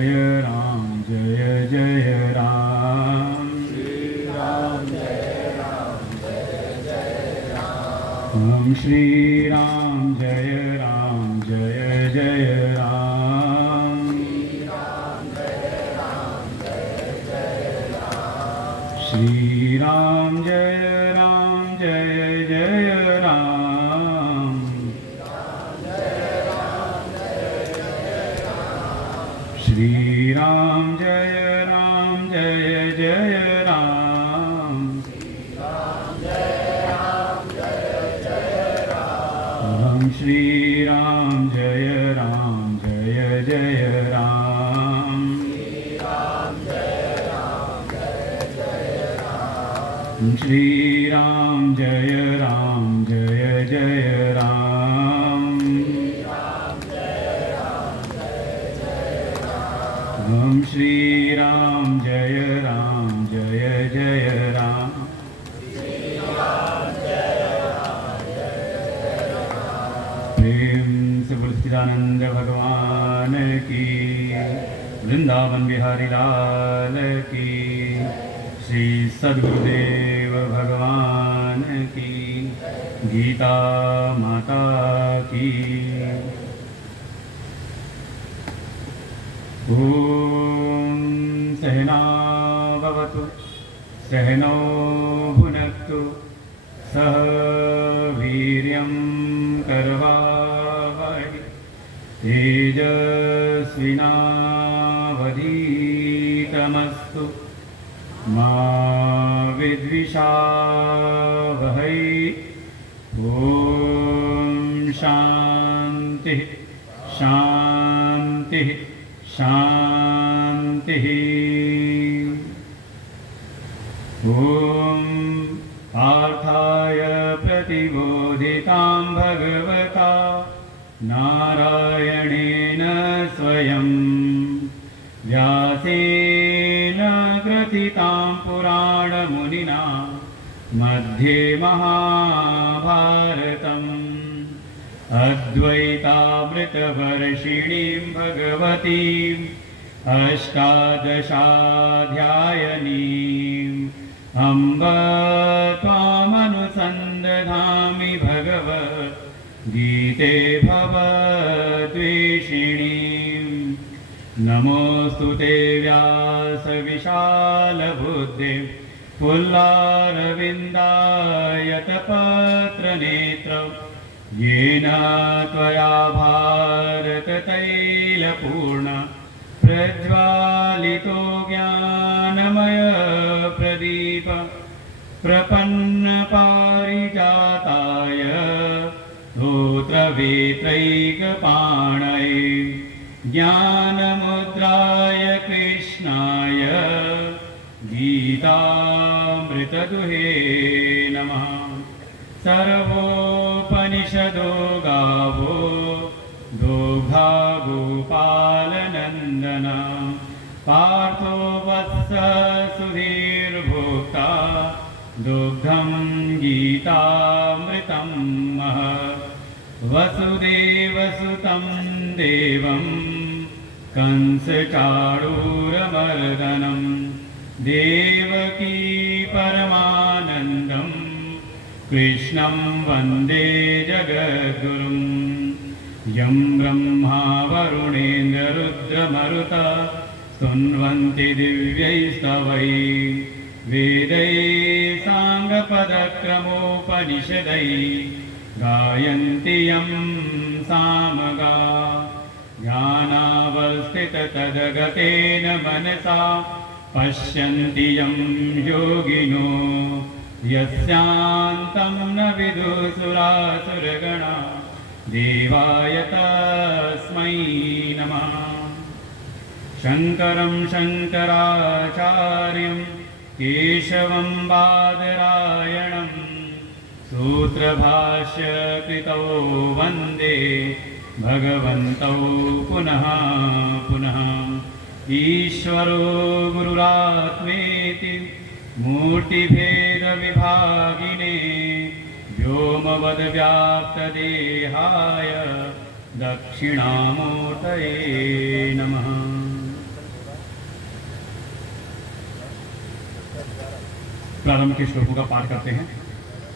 जय राम जय जय राम श्री राम जय राम जय जय राम। ओम श्री राम जय जय राम। श्री राम जय जय राम। श्री राम जय जय राम। श्री राम जय जय राम। ओम श्री राम जय जय राम। श्री राम जय जय राम। ओम श्री राम जय जय राम। प्रेम से बोल सच्चिदानंद भगवान की, वृंदावन बिहारी लाल की, श्री सद्गुरुदेव भगवान की, गीता माता की। ओम सहना भवतु सहनौ भुनक्तु सह वीर्यं करवावहै तेजस्विनावधीतमस्तु मा विद्विषावहै। ओम शांति शांति शांति। ओम पार्थाय प्रतिबोधितां भगवता नारायणेन स्वयं व्यासेन ग्रथितां पुराणमुनिना मध्ये महाभारतम् अद्वैतामृतवर्षिणीं भगवतीम् अष्टादशाध्यायनीम् अम्ब त्वामनुसन्दधामि भगवद्गीते भवद्वेषिणीम्। नमोऽस्तु ते व्यासविशालबुद्धे पुल्लारविन्दायतपत्रनेत्र येन त्वया भारततैलपूर्ण प्रज्वालितो ज्ञानमय प्रदीप प्रपन्नपारिजाताय स्तोत्रवेत्रैकपाणये ज्ञानमुद्राय कृष्णाय गीतामृतदुहे नमः। सर्वोपनिषदो गावो दोग्धा गोपालनन्दन पार्थो वत्स सुधीर्भोक्ता दुग्धं गीतामृतं महत्। वसुदेवसुतं देवं कंसचाणूरमर्दनं देवकी परमानन्दं कृष्णं वन्दे जगद्गुरुं। यं ब्रह्मा वरुणेन्द्ररुद्रमरुत स्तुन्वन्ति दिव्यैस्तवैः वेदैः साङ्गपदक्रमोपनिषदैः गायन्ति यं सामगा। ध्यानावस्थिततद्गतेन मनसा पश्यन्ति यं योगिनो यस्यान्तं न विदुसुरासुरगणा देवाय तस्मै नमः। शङ्करं शङ्कराचार्यं केशवं बादरायणं सूत्रभाष्यकृतौ वन्दे भगवन्तौ पुनः पुनः। ईश्वरो गुरुरात्मेति मूर्तिभेदविभागिने व्योमवद्व्याप्तदेहाय दक्षिणामूर्तये नमः। प्रारंभ के श्लोकों का पाठ करते हैं,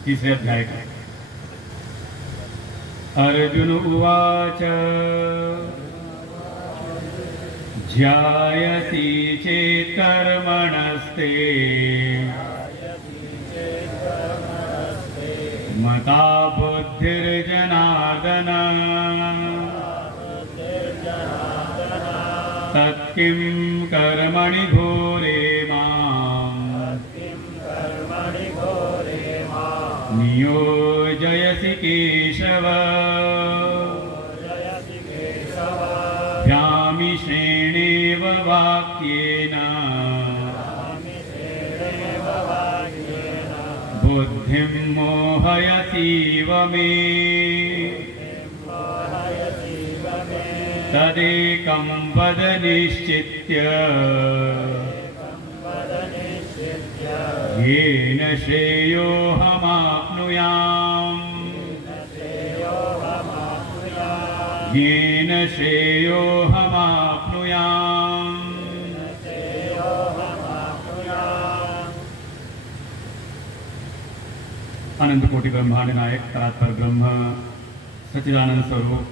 तीसरे अध्याय का। अर्जुन उवाच ज्यायसि चेत् कर्मणस्ते मता बुद्धिर्जनार्दन तत्किं कर्मणि घोरे माम् नियोजयसि केशव भ्यामिश्रेणेव वाक्येन बुद्धिं मोहयसीव मे तदेकं वद निश्चित्य येन श्रेयोऽहमाप्नुयाम् येन श्रेयोऽहमाप्नुयाम्। अनंत कोटि ब्रह्मांड नायक परात्पर ब्रह्म सच्चिदानंद स्वरूप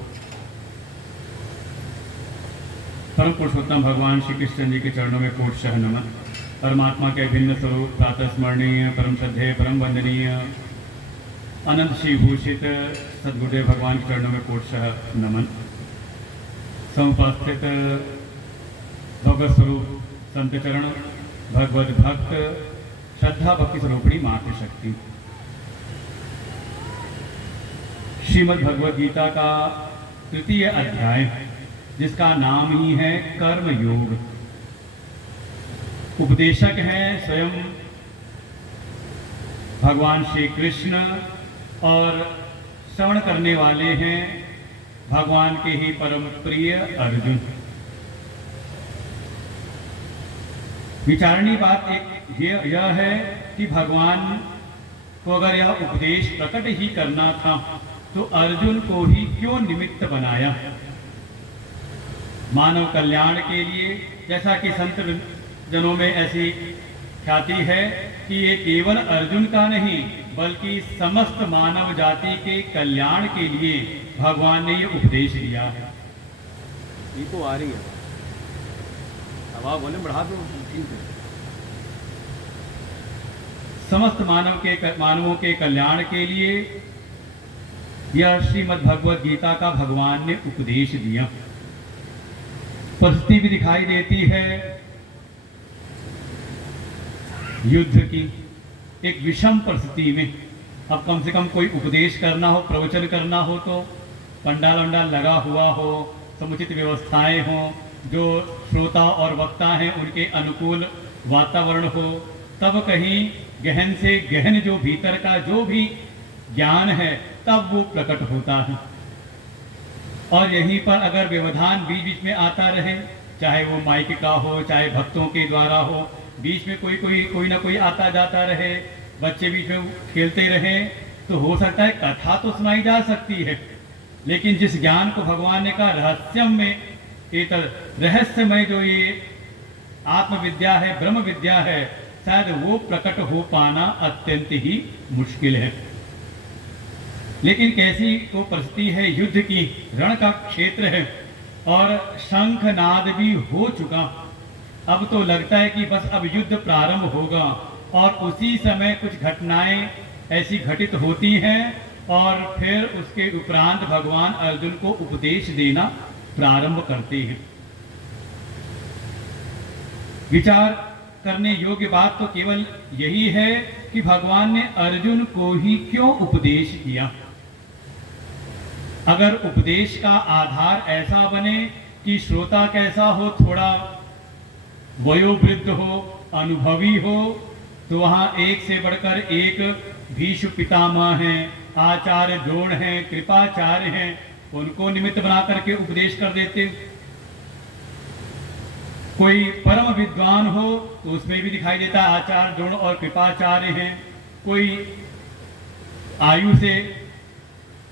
परम पुरुषोत्तम भगवान श्री कृष्ण जी के चरणों में कोटशः नमन। परमात्मा के भिन्न स्वरूप प्रातः स्मरणीय परम श्रद्धेय परम वंदनीय अनंत श्री भूषित सद्गुरुदेव भगवान के चरणों में कोटशः नमन। समुपस्थित भगवत स्वरूप संत चरण भगवत भक्त श्रद्धा भक्ति स्वरूपिणी मातृशक्ति। श्रीमद् भगवद गीता का तृतीय अध्याय जिसका नाम ही है कर्म योग। उपदेशक हैं स्वयं भगवान श्री कृष्ण और श्रवण करने वाले हैं भगवान के ही परम प्रिय अर्जुन। विचारणी बात एक यह है कि भगवान को अगर यह उपदेश प्रकट ही करना था तो अर्जुन को ही क्यों निमित्त बनाया। मानव कल्याण के लिए, जैसा कि संत जनों में ऐसी ख्याति है कि ये केवल अर्जुन का नहीं बल्कि समस्त मानव जाति के कल्याण के लिए भगवान ने ये उपदेश दिया है। ये तो आ रही है, आवाज बोले बढ़ा दो। समस्त मानवों के कल्याण के लिए यह श्रीमद् भगवद गीता का भगवान ने उपदेश दिया। परिस्थिति भी दिखाई देती है युद्ध की, एक विषम परिस्थिति में। अब कम से कम कोई उपदेश करना हो, प्रवचन करना हो तो पंडाल वंडाल लगा हुआ हो, समुचित व्यवस्थाएं हो, जो श्रोता और वक्ता हैं उनके अनुकूल वातावरण हो, तब कहीं गहन से गहन जो भीतर का जो भी ज्ञान है तब वो प्रकट होता है। और यहीं पर अगर व्यवधान बीच बीच में आता रहे, चाहे वो माइक का हो चाहे भक्तों के द्वारा हो, बीच में कोई ना कोई आता जाता रहे, बच्चे बीच में खेलते रहे, तो हो सकता है कथा तो सुनाई जा सकती है, लेकिन जिस ज्ञान को भगवान ने कहा रहस्यमय जो ये आत्मविद्या है, ब्रह्म विद्या है, शायद वो प्रकट हो पाना अत्यंत ही मुश्किल है। लेकिन कैसी वो परिस्थिति है, युद्ध की, रण का क्षेत्र है और शंखनाद भी हो चुका। अब तो लगता है कि बस अब युद्ध प्रारंभ होगा और उसी समय कुछ घटनाएं ऐसी घटित होती हैं और फिर उसके उपरांत भगवान अर्जुन को उपदेश देना प्रारंभ करते हैं। विचार करने योग्य बात तो केवल यही है कि भगवान ने अर्जुन को ही क्यों उपदेश किया। अगर उपदेश का आधार ऐसा बने कि श्रोता कैसा हो, थोड़ा वयोवृद्ध हो, अनुभवी हो, तो वहाँ एक से बढ़कर एक भीष्म पितामह हैं, आचार्य द्रोण हैं, कृपाचार्य हैं, उनको निमित्त बना करके उपदेश कर देते। कोई परम विद्वान हो तो उसमें भी दिखाई देता है आचार्य द्रोण और कृपाचार्य हैं। कोई आयु से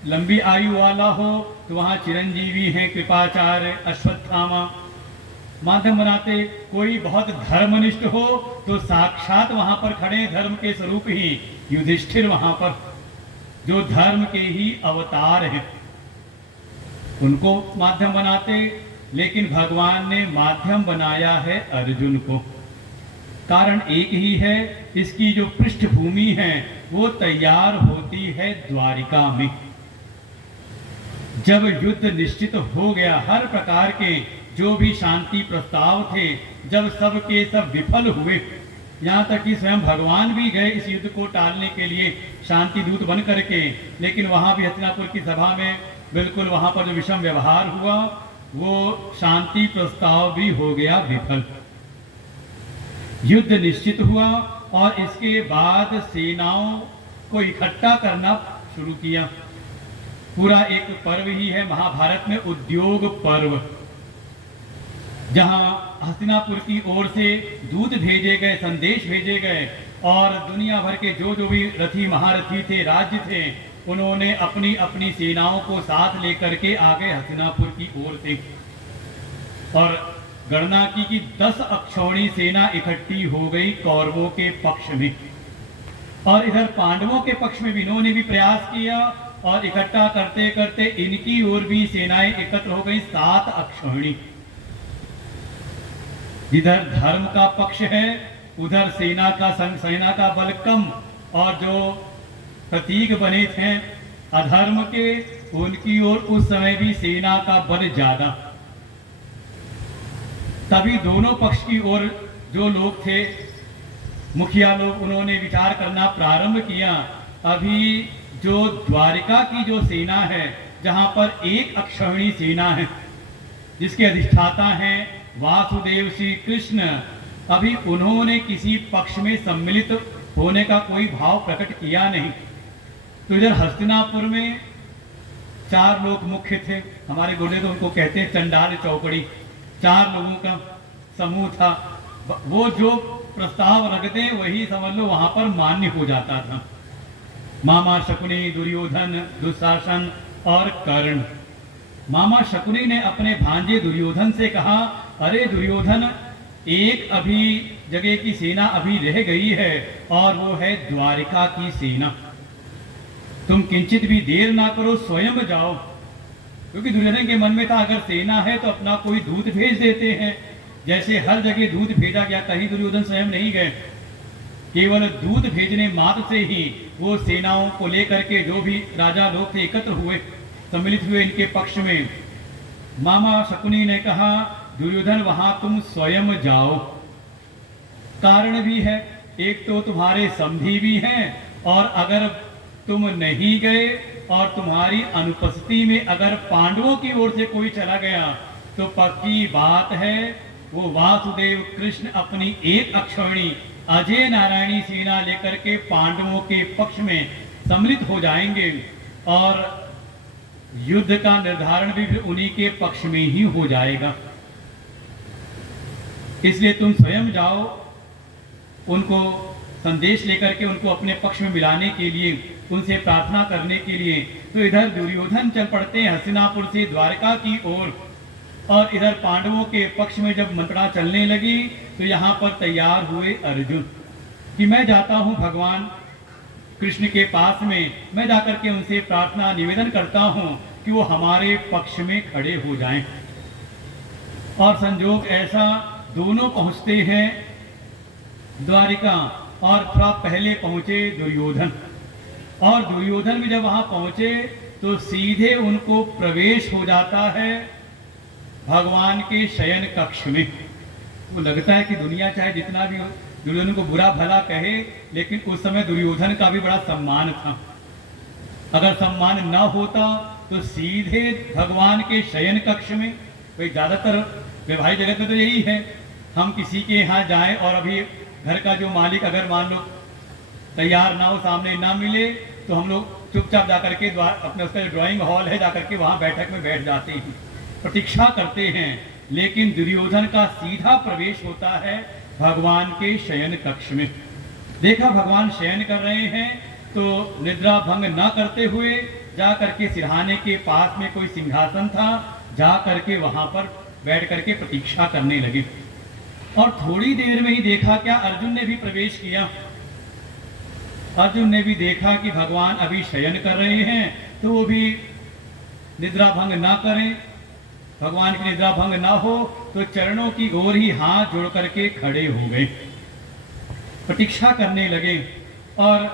लंबी आयु वाला हो तो वहाँ चिरंजीवी हैं, कृपाचार्य, अश्वत्थामा। माध्यम बनाते। कोई बहुत धर्मनिष्ठ हो तो साक्षात वहां पर खड़े धर्म के स्वरूप ही युधिष्ठिर, वहां पर जो धर्म के ही अवतार हैं, उनको माध्यम बनाते। लेकिन भगवान ने माध्यम बनाया है अर्जुन को। कारण एक ही है, इसकी जो पृष्ठभूमि है वो तैयार होती है द्वारिका में। जब युद्ध निश्चित हो गया, हर प्रकार के जो भी शांति प्रस्ताव थे, जब सब के सब विफल हुए, यहाँ तक कि स्वयं भगवान भी गए इस युद्ध को टालने के लिए शांति दूत बन करके, लेकिन वहां भी हस्तिनापुर की सभा में बिल्कुल वहां पर जो विषम व्यवहार हुआ, वो शांति प्रस्ताव भी हो गया विफल। युद्ध निश्चित हुआ और इसके बाद सेनाओं को इकट्ठा करना शुरू किया। पूरा एक पर्व ही है महाभारत में, उद्योग पर्व, जहां हस्तिनापुर की ओर से दूत भेजे गए, संदेश भेजे गए और दुनिया भर के जो जो भी रथी महारथी थे, राज्य थे, उन्होंने अपनी अपनी सेनाओं को साथ लेकर के आ गए हस्तिनापुर की ओर से। और गणना की कि 10 अक्षौणी सेना इकट्ठी हो गई कौरवों के पक्ष में, और इधर पांडवों के पक्ष में भी इन्होंने भी प्रयास किया और इकट्ठा करते करते इनकी ओर भी सेनाएं एकत्र हो गई 7 अक्षौणी। जिधर धर्म का पक्ष है उधर सेना का बल कम, और जो प्रतीक बने थे अधर्म के, उनकी ओर उस समय भी सेना का बल ज्यादा। तभी दोनों पक्ष की ओर जो लोग थे, मुखिया लोग, उन्होंने विचार करना प्रारंभ किया। अभी जो द्वारिका की जो सेना है, जहां पर एक अक्षौहिणी सेना है, जिसके अधिष्ठाता हैं वासुदेव श्री कृष्ण, अभी उन्होंने किसी पक्ष में सम्मिलित होने का कोई भाव प्रकट किया नहीं। तो इधर हस्तिनापुर में 4 लोग मुख्य थे, हमारे गुरुदेव तो उनको कहते हैं चंडाल चौकड़ी। 4 लोगों का समूह था, वो जो प्रस्ताव रखते वही समझ लो वहां पर मान्य हो जाता था। मामा शकुनी, दुर्योधन, दुशासन और कर्ण। मामा शकुनी ने अपने भांजे दुर्योधन से कहा, अरे दुर्योधन, एक अभी जगह की सेना अभी रह गई है और वो है द्वारिका की सेना। तुम किंचित भी देर ना करो, स्वयं जाओ। क्योंकि दुर्योधन के मन में था अगर सेना है तो अपना कोई दूत भेज देते हैं, जैसे हर जगह दूत भेजा गया, कहीं दुर्योधन स्वयं नहीं गए। केवल दूत भेजने मात्र से ही वो सेनाओं को लेकर के जो भी राजा लोग थे एकत्र हुए, सम्मिलित हुए इनके पक्ष में। मामा शकुनी ने कहा, दुर्योधन वहां तुम स्वयं जाओ। कारण भी है, एक तो तुम्हारे समधी भी हैं, और अगर तुम नहीं गए और तुम्हारी अनुपस्थिति में अगर पांडवों की ओर से कोई चला गया तो पक्की बात है वो वासुदेव कृष्ण अपनी एक अक्षौहिणी अजय नारायणी सेना लेकर के पांडवों के पक्ष में सम्मिलित हो जाएंगे, और युद्ध का निर्धारण भी फिर उन्हीं के पक्ष में ही हो जाएगा। इसलिए तुम स्वयं जाओ, उनको संदेश लेकर के उनको अपने पक्ष में मिलाने के लिए, उनसे प्रार्थना करने के लिए। तो इधर दुर्योधन चल पड़ते हैं हस्तिनापुर से द्वारका की ओर, और इधर पांडवों के पक्ष में जब मंत्रणा चलने लगी तो यहाँ पर तैयार हुए अर्जुन कि मैं जाता हूँ भगवान कृष्ण के पास में, मैं जाकर के उनसे प्रार्थना निवेदन करता हूँ कि वो हमारे पक्ष में खड़े हो जाएं। और संजोग ऐसा, दोनों पहुँचते हैं द्वारिका, और थोड़ा पहले पहुँचे दुर्योधन। और दुर्योधन भी जब वहाँ पहुँचे तो सीधे उनको प्रवेश हो जाता है भगवान के शयन कक्ष में। वो लगता है कि दुनिया चाहे जितना भी दुर्योधन को बुरा भला कहे, लेकिन उस समय दुर्योधन का भी बड़ा सम्मान था। अगर सम्मान न होता तो सीधे भगवान के शयन कक्ष में, भाई ज्यादातर वैवाहिक जगत में तो यही है, हम किसी के यहाँ जाएं और अभी घर का जो मालिक अगर मान लो तैयार ना हो, सामने ना मिले, तो हम लोग चुपचाप जाकर के अपने उसका जो ड्राइंग हॉल है जाकर के वहाँ बैठक में बैठ जाते हैं, प्रतीक्षा करते हैं। लेकिन दुर्योधन का सीधा प्रवेश होता है भगवान के शयन कक्ष में। देखा भगवान शयन कर रहे हैं तो निद्रा भंग न करते हुए जा करके सिरहाने के पास में कोई सिंहासन था, जा करके वहां पर बैठ करके प्रतीक्षा करने लगे। और थोड़ी देर में ही देखा क्या, अर्जुन ने भी प्रवेश किया। अर्जुन ने भी देखा कि भगवान अभी शयन कर रहे हैं, तो वो भी निद्रा भंग ना करें, भगवान की निद्रा भंग ना हो, तो चरणों की ओर ही हाथ जोड़ करके खड़े हो गए, प्रतीक्षा करने लगे। और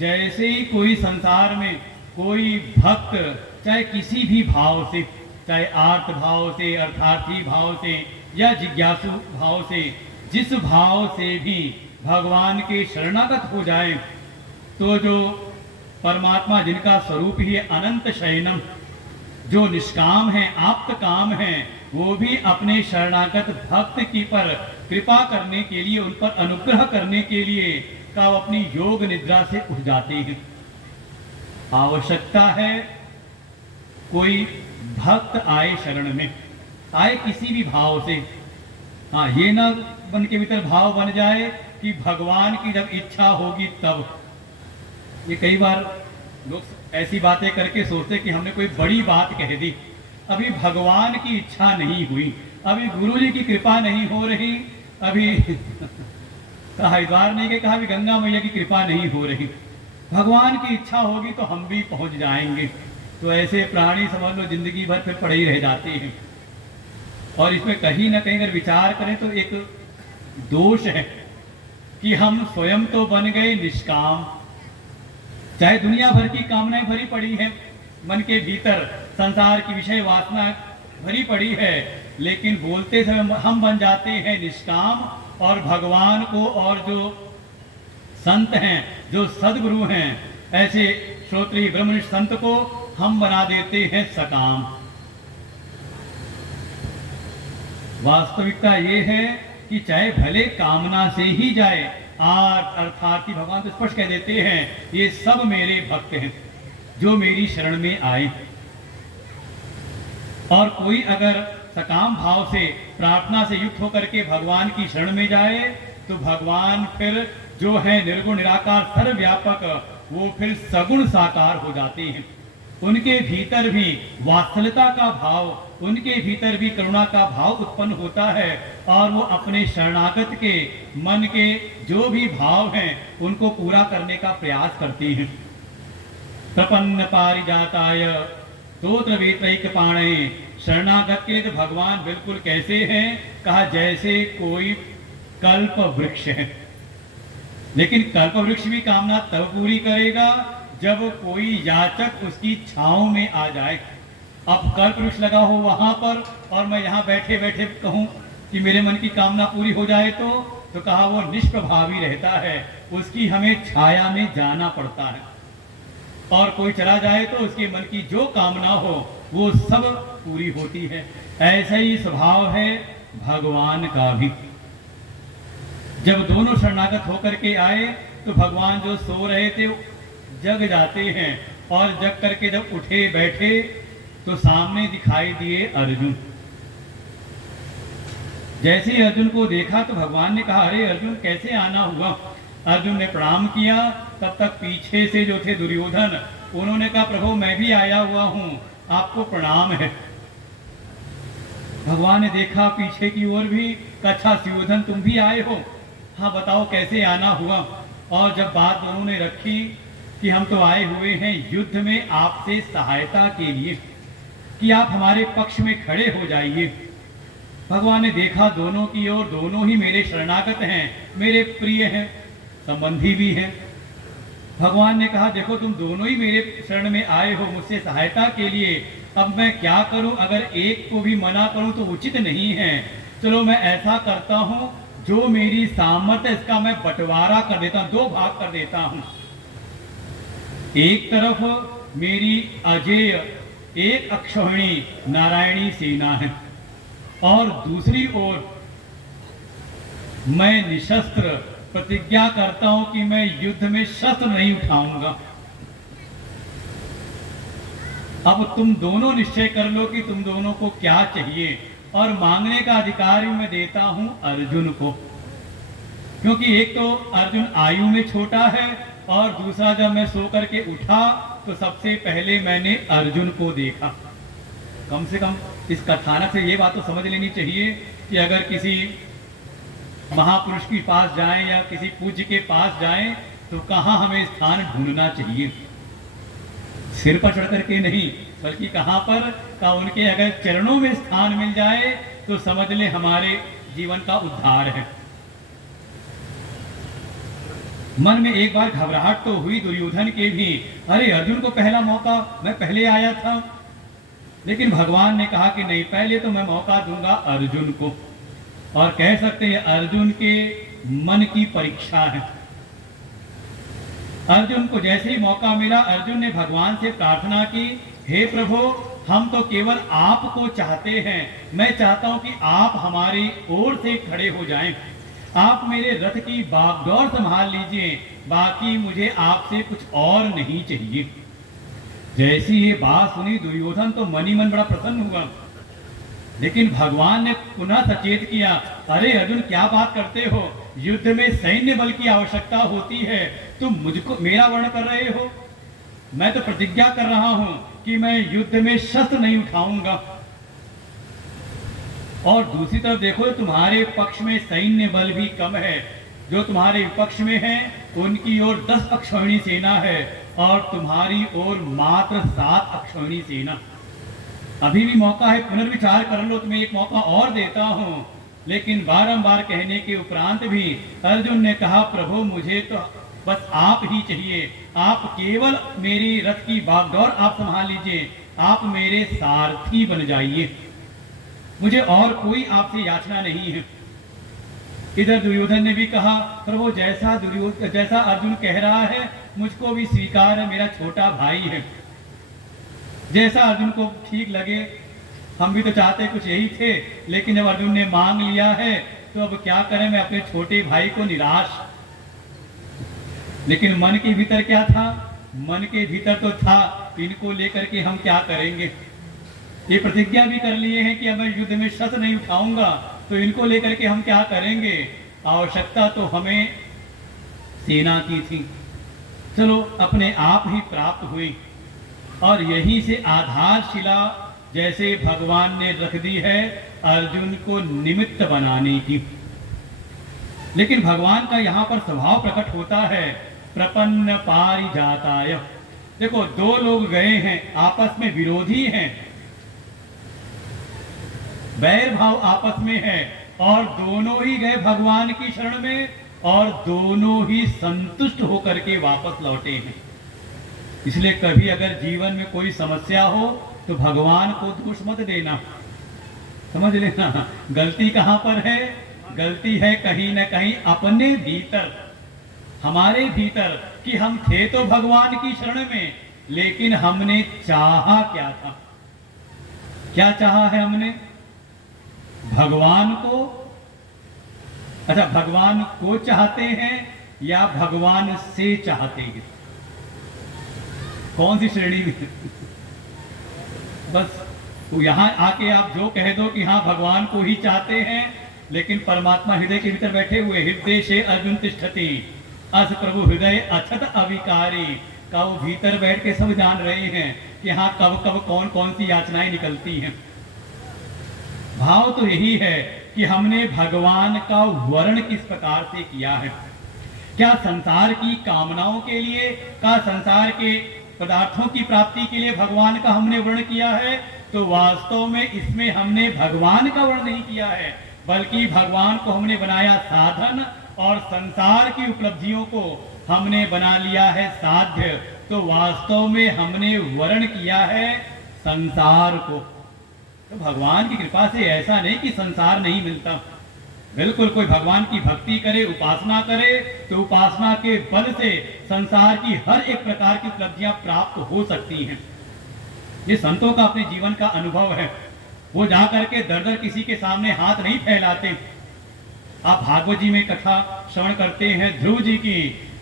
जैसे ही कोई संसार में कोई भक्त, चाहे किसी भी भाव से, चाहे आर्त भाव से, अर्थार्थी भाव से या जिज्ञासु भाव से, जिस भाव से भी भगवान के शरणागत हो जाए, तो जो परमात्मा जिनका स्वरूप ही है अनंत शयनम, जो निष्काम है, आप्त काम है, वो भी अपने शरणागत भक्त की पर कृपा करने के लिए, उन पर अनुग्रह करने के लिए का वो अपनी योग निद्रा से उठ जाते हैं। आवश्यकता है कोई भक्त आए शरण में, आए किसी भी भाव से, हाँ ये ना मन के भीतर भाव बन जाए कि भगवान की जब इच्छा होगी तब। ये कई बार लोग ऐसी बातें करके सोचते कि हमने कोई बड़ी बात कह दी, अभी भगवान की इच्छा नहीं हुई, अभी गुरु जी की कृपा नहीं हो रही, अभी हरिद्वार नहीं के कहा, अभी गंगा मैया की कृपा नहीं हो रही, भगवान की इच्छा होगी तो हम भी पहुंच जाएंगे। तो ऐसे प्राणी समझ लो जिंदगी भर फिर पड़े ही रह जाते हैं। और इसमें कहीं ना कहीं अगर विचार करें तो एक दोष है कि हम स्वयं तो बन गए निष्काम, चाहे दुनिया भर की कामनाएं भरी पड़ी है मन के भीतर, संसार की विषय वासना भरी पड़ी है, लेकिन बोलते समय हम बन जाते हैं निष्काम, और भगवान को और जो संत हैं, जो सदगुरु हैं, ऐसे श्रोत्री ब्रह्मनिष्ठ संत को हम बना देते हैं सकाम। वास्तविकता ये है कि चाहे भले कामना से ही जाए, अर्थात कि भगवान तो स्पष्ट कह देते हैं ये सब मेरे भक्त हैं जो मेरी शरण में आए। और कोई अगर सकाम भाव से, प्रार्थना से युक्त होकर के भगवान की शरण में जाए, तो भगवान फिर जो है निर्गुण निराकार सर्वव्यापक, वो फिर सगुण साकार हो जाते हैं। उनके भीतर भी वात्सल्यता का भाव, उनके भीतर भी करुणा का भाव उत्पन्न होता है, और वो अपने शरणागत के मन के जो भी भाव हैं उनको पूरा करने का प्रयास करते हैं। प्रपन्न पारिजाताय स्तोत्र वेत्रैक पाणे, शरणागत के लिए तो भगवान बिल्कुल कैसे हैं, कहा जैसे कोई कल्प वृक्ष है। लेकिन कल्प वृक्ष भी कामना तब पूरी करेगा जब कोई याचक उसकी छांव में आ जाए। अब कल्प वृक्ष लगा हो वहां पर, और मैं यहाँ बैठे बैठे कहूँ कि मेरे मन की कामना पूरी हो जाए, तो कहा वो निष्प्रभावी रहता है, उसकी हमें छाया में जाना पड़ता है। और कोई चला जाए तो उसके मन की जो कामना हो वो सब पूरी होती है। ऐसा ही स्वभाव है भगवान का भी। जब दोनों शरणागत होकर के आए तो भगवान जो सो रहे थे जग जाते हैं, और जग करके जब उठे बैठे तो सामने दिखाई दिए अर्जुन। जैसे ही अर्जुन को देखा तो भगवान ने कहा, अरे अर्जुन कैसे आना हुआ। अर्जुन ने प्रणाम किया। तब तक पीछे से जो थे दुर्योधन, उन्होंने कहा प्रभु मैं भी आया हुआ हूं, आपको प्रणाम है। भगवान ने देखा पीछे की ओर भी, अच्छा सुयोधन तुम भी आए हो, हाँ बताओ कैसे आना हुआ। और जब बात दोनों ने रखी कि हम तो आए हुए हैं युद्ध में आपसे सहायता के लिए, कि आप हमारे पक्ष में खड़े हो जाइए। भगवान ने देखा दोनों की ओर, दोनों ही मेरे शरणागत हैं, मेरे प्रिय हैं, संबंधी भी हैं। भगवान ने कहा देखो तुम दोनों ही मेरे शरण में आए हो मुझसे सहायता के लिए, अब मैं क्या करूं, अगर एक को भी मना करूं तो उचित नहीं है। चलो मैं ऐसा करता हूं, जो मेरी सामर्थ्य इसका मैं बंटवारा कर देता हूं, दो भाग कर देता हूं। एक तरफ मेरी अजेय एक अक्षौहिणी नारायणी सेना है, और दूसरी ओर मैं निशस्त्र प्रतिज्ञा करता हूं कि मैं युद्ध में शस्त्र नहीं उठाऊंगा। अब तुम दोनों निश्चय कर लो कि तुम दोनों को क्या चाहिए, और मांगने का अधिकार मैं देता हूं अर्जुन को, क्योंकि एक तो अर्जुन आयु में छोटा है, और दूसरा जब मैं सो करके उठा तो सबसे पहले मैंने अर्जुन को देखा। कम से कम इस कथानक से ये बात तो समझ लेनी चाहिए कि अगर किसी महापुरुष के पास जाएं या किसी पूज्य के पास जाएं तो कहाँ हमें स्थान ढूंढना चाहिए। सिर पर चढ़ करके नहीं, बल्कि कहाँ पर का उनके अगर चरणों में स्थान मिल जाए तो समझ ले हमारे जीवन का उद्धार है। मन में एक बार घबराहट तो हुई दुर्योधन के भी, अरे अर्जुन को पहला मौका, मैं पहले आया था। लेकिन भगवान ने कहा कि नहीं, पहले तो मैं मौका दूंगा अर्जुन को। और कह सकते हैं अर्जुन के मन की परीक्षा है। अर्जुन को जैसे ही मौका मिला, अर्जुन ने भगवान से प्रार्थना की, हे प्रभु, हम तो केवल आपको चाहते हैं। मैं चाहता हूं कि आप हमारी ओर से खड़े हो जाएं। आप मेरे रथ की बागडोर संभाल लीजिए, बाकी मुझे आपसे कुछ और नहीं चाहिए। जैसी ये बात सुनी दुर्योधन तो मन ही मन बड़ा प्रसन्न हुआ। लेकिन भगवान ने पुनः सचेत किया, अरे अर्जुन क्या बात करते हो, युद्ध में सैन्य बल की आवश्यकता होती है, तुम मुझको मेरा वर्ण कर रहे हो। मैं तो प्रतिज्ञा कर रहा हूं कि मैं युद्ध में शस्त्र नहीं उठाऊंगा। और दूसरी तरफ देखो, तुम्हारे पक्ष में सैन्य बल भी कम है। जो तुम्हारे विपक्ष में है उनकी ओर 10 अक्षौहिणी सेना है और तुम्हारी ओर मात्र 7 अक्षौहिणी सेना। अभी भी मौका है, पुनर्विचार कर लो, तुम्हें एक मौका और देता हूं। लेकिन बारंबार कहने के उपरांत भी अर्जुन ने कहा, प्रभु मुझे तो बस आप ही चाहिए। आप केवल मेरी रथ की बागडोर आप संभाल लीजिए, आप मेरे सारथी बन जाइए, मुझे और कोई आपसे याचना नहीं है। इधर दुर्योधन ने भी कहा, प्रभु जैसा अर्जुन कह रहा है मुझको भी स्वीकार है, मेरा छोटा भाई है। जैसा अर्जुन को ठीक लगे, हम भी तो चाहते कुछ यही थे, लेकिन जब अर्जुन ने मांग लिया है तो अब क्या करें, मैं अपने छोटे भाई को निराश। लेकिन मन के भीतर क्या था, मन के भीतर तो था इनको लेकर के हम क्या करेंगे। ये प्रतिज्ञा भी कर लिए हैं कि अब मैं युद्ध में शस्त्र नहीं उठाऊंगा, तो इनको लेकर के हम क्या करेंगे। आवश्यकता तो हमें सेना की थी, चलो अपने आप ही प्राप्त हुई। और यहीं से आधारशिला जैसे भगवान ने रख दी है अर्जुन को निमित्त बनाने की। लेकिन भगवान का यहां पर स्वभाव प्रकट होता है, प्रपन्न पारिजाताय। देखो, दो लोग गए हैं, आपस में विरोधी हैं, वैर भाव आपस में है, और दोनों ही गए भगवान की शरण में और दोनों ही संतुष्ट होकर के वापस लौटे हैं। इसलिए कभी अगर जीवन में कोई समस्या हो तो भगवान को दोष मत देना, समझ लेना गलती कहां पर है। गलती है कहीं ना कहीं अपने भीतर, हमारे भीतर, कि हम थे तो भगवान की शरण में, लेकिन हमने चाहा क्या था। क्या चाहा है हमने, भगवान को। अच्छा, भगवान को चाहते हैं या भगवान से चाहते हैं, कौन सी श्रेणी में। बस तो यहां आके आप जो कह दो कि हाँ भगवान को ही चाहते हैं, लेकिन परमात्मा हृदय के भीतर बैठे हुए, हृदय से अर्जुन तिष्ठति अस प्रभु हृदय अछत अविकारी, का वो भीतर बैठ के सब जान रहे हैं कि हाँ कब कब कौन कौन सी याचनाएं निकलती हैं। भाव तो यही है कि हमने भगवान का वर्ण किस प्रकार से किया है। क्या संसार की कामनाओं के लिए, का संसार के पदार्थों की प्राप्ति के लिए भगवान का हमने वर्ण किया है, तो वास्तव में इसमें हमने भगवान का वर्ण नहीं किया है, बल्कि भगवान को हमने बनाया साधन और संसार की उपलब्धियों को हमने बना लिया है साध्य। तो वास्तव में हमने वर्ण किया है संसार को। तो भगवान की कृपा से ऐसा नहीं कि संसार नहीं मिलता, बिल्कुल। कोई भगवान की भक्ति करे, उपासना करे, तो उपासना के बल से संसार की हर एक प्रकार की उपलब्धियां प्राप्त हो सकती हैं। ये संतों का अपने जीवन का अनुभव है। वो जा करके दर दर किसी के सामने हाथ नहीं फैलाते। आप भागवत जी में कथा श्रवण करते हैं, ध्रुव जी की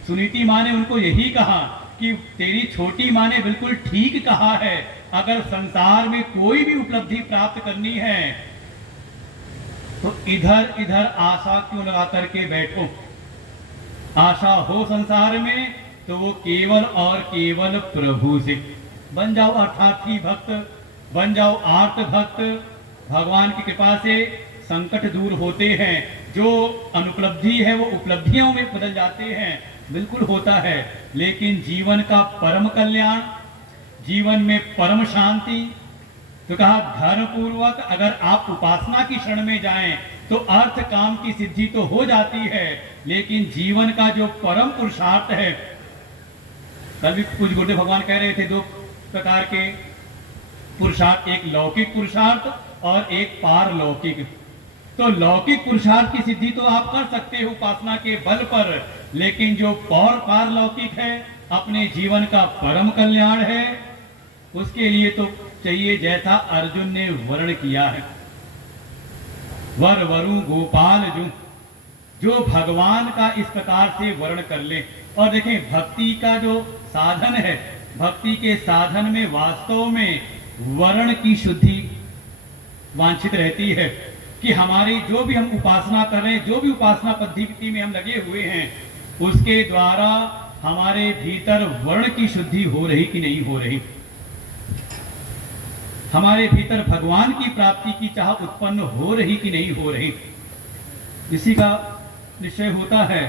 सुनीति माँ ने उनको यही कहा कि तेरी छोटी माँ ने बिल्कुल ठीक कहा है, अगर संसार में कोई भी उपलब्धि प्राप्त करनी है तो इधर इधर आशा क्यों लगा करके बैठो। आशा हो संसार में तो वो केवल और केवल प्रभु से बन जाओ अर्थार्थी भक्त। बन जाओ आर्त भक्त। भगवान की कृपा से संकट दूर होते हैं, जो अनुपलब्धि है वो उपलब्धियों में बदल जाते हैं, बिल्कुल होता है। लेकिन जीवन का परम कल्याण, जीवन में परम शांति, तो कहा धर्म पूर्वक अगर आप उपासना की शरण में जाएं तो अर्थ काम की सिद्धि तो हो जाती है, लेकिन जीवन का जो परम पुरुषार्थ है, कल भी कुछ गुरुदेव भगवान कह रहे थे दो प्रकार के पुरुषार्थ, एक लौकिक पुरुषार्थ और एक पारलौकिक। तो लौकिक पुरुषार्थ की सिद्धि तो आप कर सकते हो उपासना के बल पर, लेकिन जो पारलौकिक है, अपने जीवन का परम कल्याण है, उसके लिए तो चाहिए जैसा अर्जुन ने वर्ण किया है, वर वरु गोपाल जो भगवान का इस प्रकार से वर्ण कर ले। और देखें भक्ति का जो साधन है, भक्ति के साधन में वास्तव में वर्ण की शुद्धि वांछित रहती है कि हमारी जो भी हम उपासना कर रहे हैं, जो भी उपासना पद्धति में हम लगे हुए हैं, उसके द्वारा हमारे भीतर वर्ण की शुद्धि हो रही कि नहीं हो रही, हमारे भीतर भगवान की प्राप्ति की चाह उत्पन्न हो रही कि नहीं हो रही, इसी का निश्चय होता है।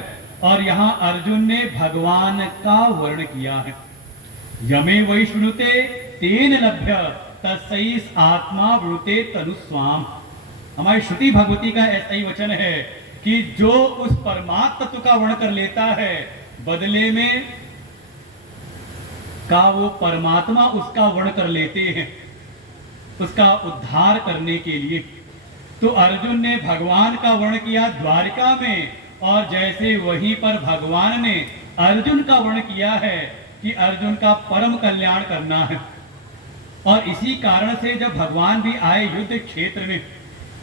और यहां अर्जुन ने भगवान का वर्ण किया है, यमे वैष्णुते तेन लभ्य तस्सैस आत्मा वृते तनुस्वाम। हमारी श्रुति भगवती का ऐसा ही वचन है कि जो उस परमात्म तत्व का वर्ण कर लेता है, बदले में का वो परमात्मा उसका वर्ण कर लेते हैं, उसका उद्धार करने के लिए। तो अर्जुन ने भगवान का वर्ण किया द्वारिका में, और जैसे वहीं पर भगवान ने अर्जुन का वर्ण किया है कि अर्जुन का परम कल्याण करना है। और इसी कारण से जब भगवान भी आए युद्ध क्षेत्र में,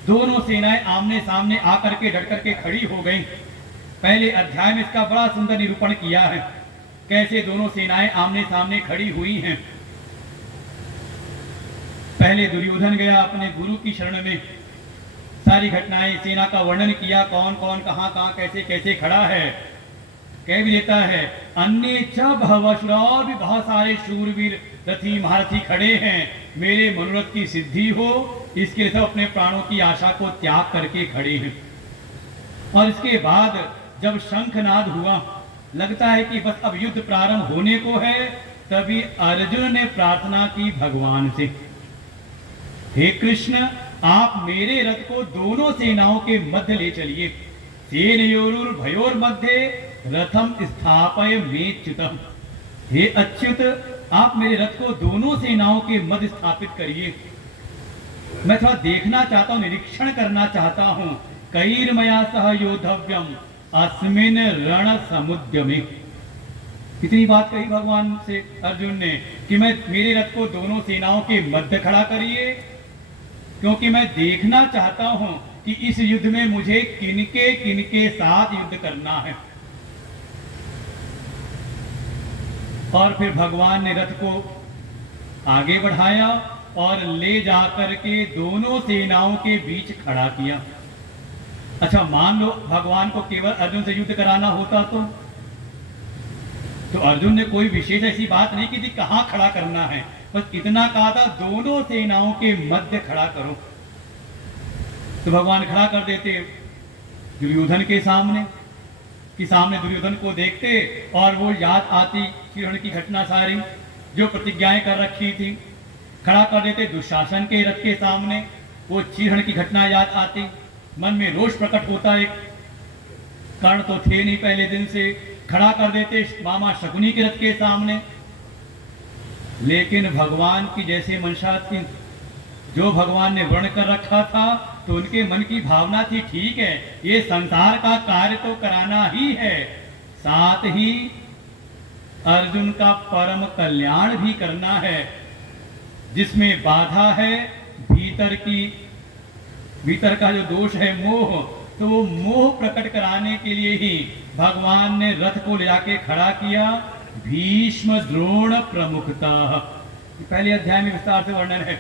दोनों सेनाएं आमने सामने आकर के डट करके खड़ी हो गई। पहले अध्याय में इसका बड़ा सुंदर निरूपण किया है, कैसे दोनों सेनाएं आमने सामने खड़ी हुई हैं। पहले दुर्योधन गया अपने गुरु की शरण में, सारी घटनाएं सेना का वर्णन किया, कौन कौन कहां कहां कैसे कैसे खड़ा है, कह भी लेता है अन्य च भवशुर, और भी बहुत सारे शूरवीर रथी महारथी खड़े हैं, मेरे मनोरथ की सिद्धि हो, इसके लिए सब अपने प्राणों की आशा को त्याग करके खड़े हैं। और इसके बाद जब शंखनाद हुआ, लगता है कि बस अब युद्ध प्रारंभ होने को है, तभी अर्जुन ने प्रार्थना की भगवान से, हे कृष्ण आप मेरे रथ को दोनों सेनाओं के मध्य ले चलिए, सेनयोरुर भयोर मध्य रथम स्थापय मेच्युतम। हे अच्युत आप मेरे रथ को दोनों सेनाओं के मध्य स्थापित करिए, मैं थोड़ा देखना चाहता हूं, निरीक्षण करना चाहता हूं, कैर्मया सह योद्धव्यम अस्मिन रण समुद्यमे। कितनी बात कही भगवान से अर्जुन ने कि मैं मेरे रथ को दोनों सेनाओं के मध्य खड़ा करिए, क्योंकि मैं देखना चाहता हूं कि इस युद्ध में मुझे किनके साथ युद्ध करना है। और फिर भगवान ने रथ को आगे बढ़ाया और ले जाकर के दोनों सेनाओं के बीच खड़ा किया। अच्छा मान लो भगवान को केवल अर्जुन से युद्ध कराना होता तो अर्जुन ने कोई विशेष ऐसी बात नहीं की थी कहां खड़ा करना है, बस इतना कहा था दोनों सेनाओं के मध्य खड़ा करो। तो भगवान खड़ा कर देते दुर्योधन के सामने, कि सामने दुर्योधन को देखते और वो याद आती चिरहरण की घटना सारी जो प्रतिज्ञाएं कर रखी थी, खड़ा कर देते दुशासन के रथ के सामने, वो चिरहरण की घटना याद आती, मन में रोष प्रकट होता, एक कर्ण तो थे नहीं पहले दिन से, खड़ा कर देते मामा शकुनी के रथ के सामने। लेकिन भगवान की जैसे मंशा थी, जो भगवान ने वर्ण कर रखा था, तो उनके मन की भावना थी ठीक है ये संसार का कार्य तो कराना ही है, साथ ही अर्जुन का परम कल्याण भी करना है। जिसमें बाधा है भीतर का जो दोष है मोह, तो वो मोह प्रकट कराने के लिए ही भगवान ने रथ को ले जाके खड़ा किया। भीष्म द्रोण प्रमुखता, पहले अध्याय में विस्तार से वर्णन है,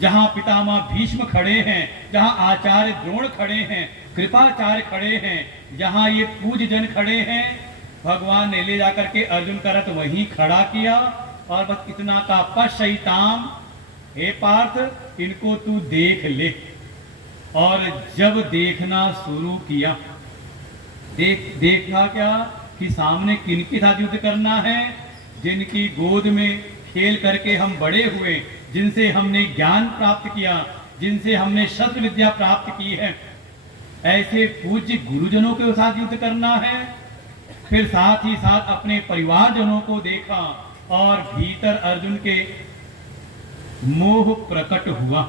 जहां पितामह भीष्म खड़े हैं, जहां आचार्य द्रोण खड़े हैं, कृपाचार्य खड़े हैं, जहां ये पूज्य जन खड़े हैं, भगवान ने ले जाकर के अर्जुन का रथ वहीं खड़ा किया। और बस इतना का पश्यताम, हे पार्थ, इनको तू देख ले। और जब देखना शुरू किया, देखा क्या कि सामने किनके साथ युद्ध करना है? जिनकी गोद में खेल करके हम बड़े हुए, जिनसे हमने ज्ञान प्राप्त किया, जिनसे हमने शस्त्र विद्या प्राप्त की है, ऐसे पूज्य गुरुजनों के साथ युद्ध करना है। फिर साथ ही साथ अपने परिवारजनों को देखा और भीतर अर्जुन के मोह प्रकट हुआ।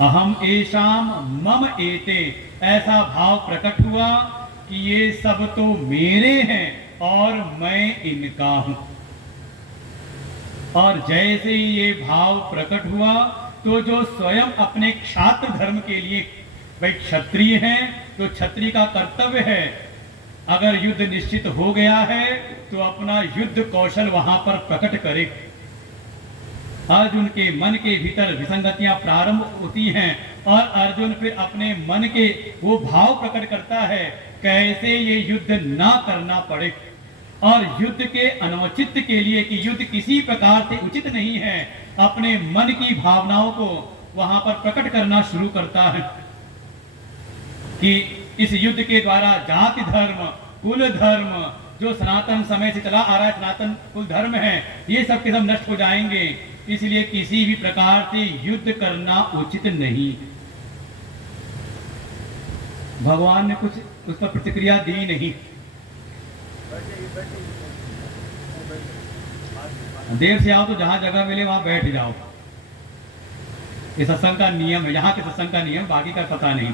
अहम एशाम मम एते, ऐसा भाव प्रकट हुआ कि ये सब तो मेरे हैं और मैं इनका हूं। और जैसे ही ये भाव प्रकट हुआ तो जो स्वयं अपने क्षात्र धर्म के लिए, भाई क्षत्रिय हैं तो क्षत्रिय का कर्तव्य है, अगर युद्ध निश्चित हो गया है तो अपना युद्ध कौशल वहां पर प्रकट करे। अर्जुन के मन के भीतर विसंगतियां प्रारंभ होती हैं और अर्जुन फिर अपने मन के वो भाव प्रकट करता है कैसे ये युद्ध ना करना पड़े। और युद्ध के अनौचित के लिए कि युद्ध किसी प्रकार से उचित नहीं है, अपने मन की भावनाओं को वहां पर प्रकट करना शुरू करता है कि इस युद्ध के द्वारा जाति धर्म, कुल धर्म, जो सनातन समय से चला आ रहा है, सनातन कुल धर्म है, ये सब के सब नष्ट हो जाएंगे। इसलिए किसी भी प्रकार से युद्ध करना उचित नहीं। भगवान ने कुछ उस पर प्रतिक्रिया दी नहीं। देर से आओ तो जहां जगह मिले वहां बैठ जाओ, ये सत्संग का नियम है। यहाँ के सत्संग का नियम, बाकी का पता नहीं,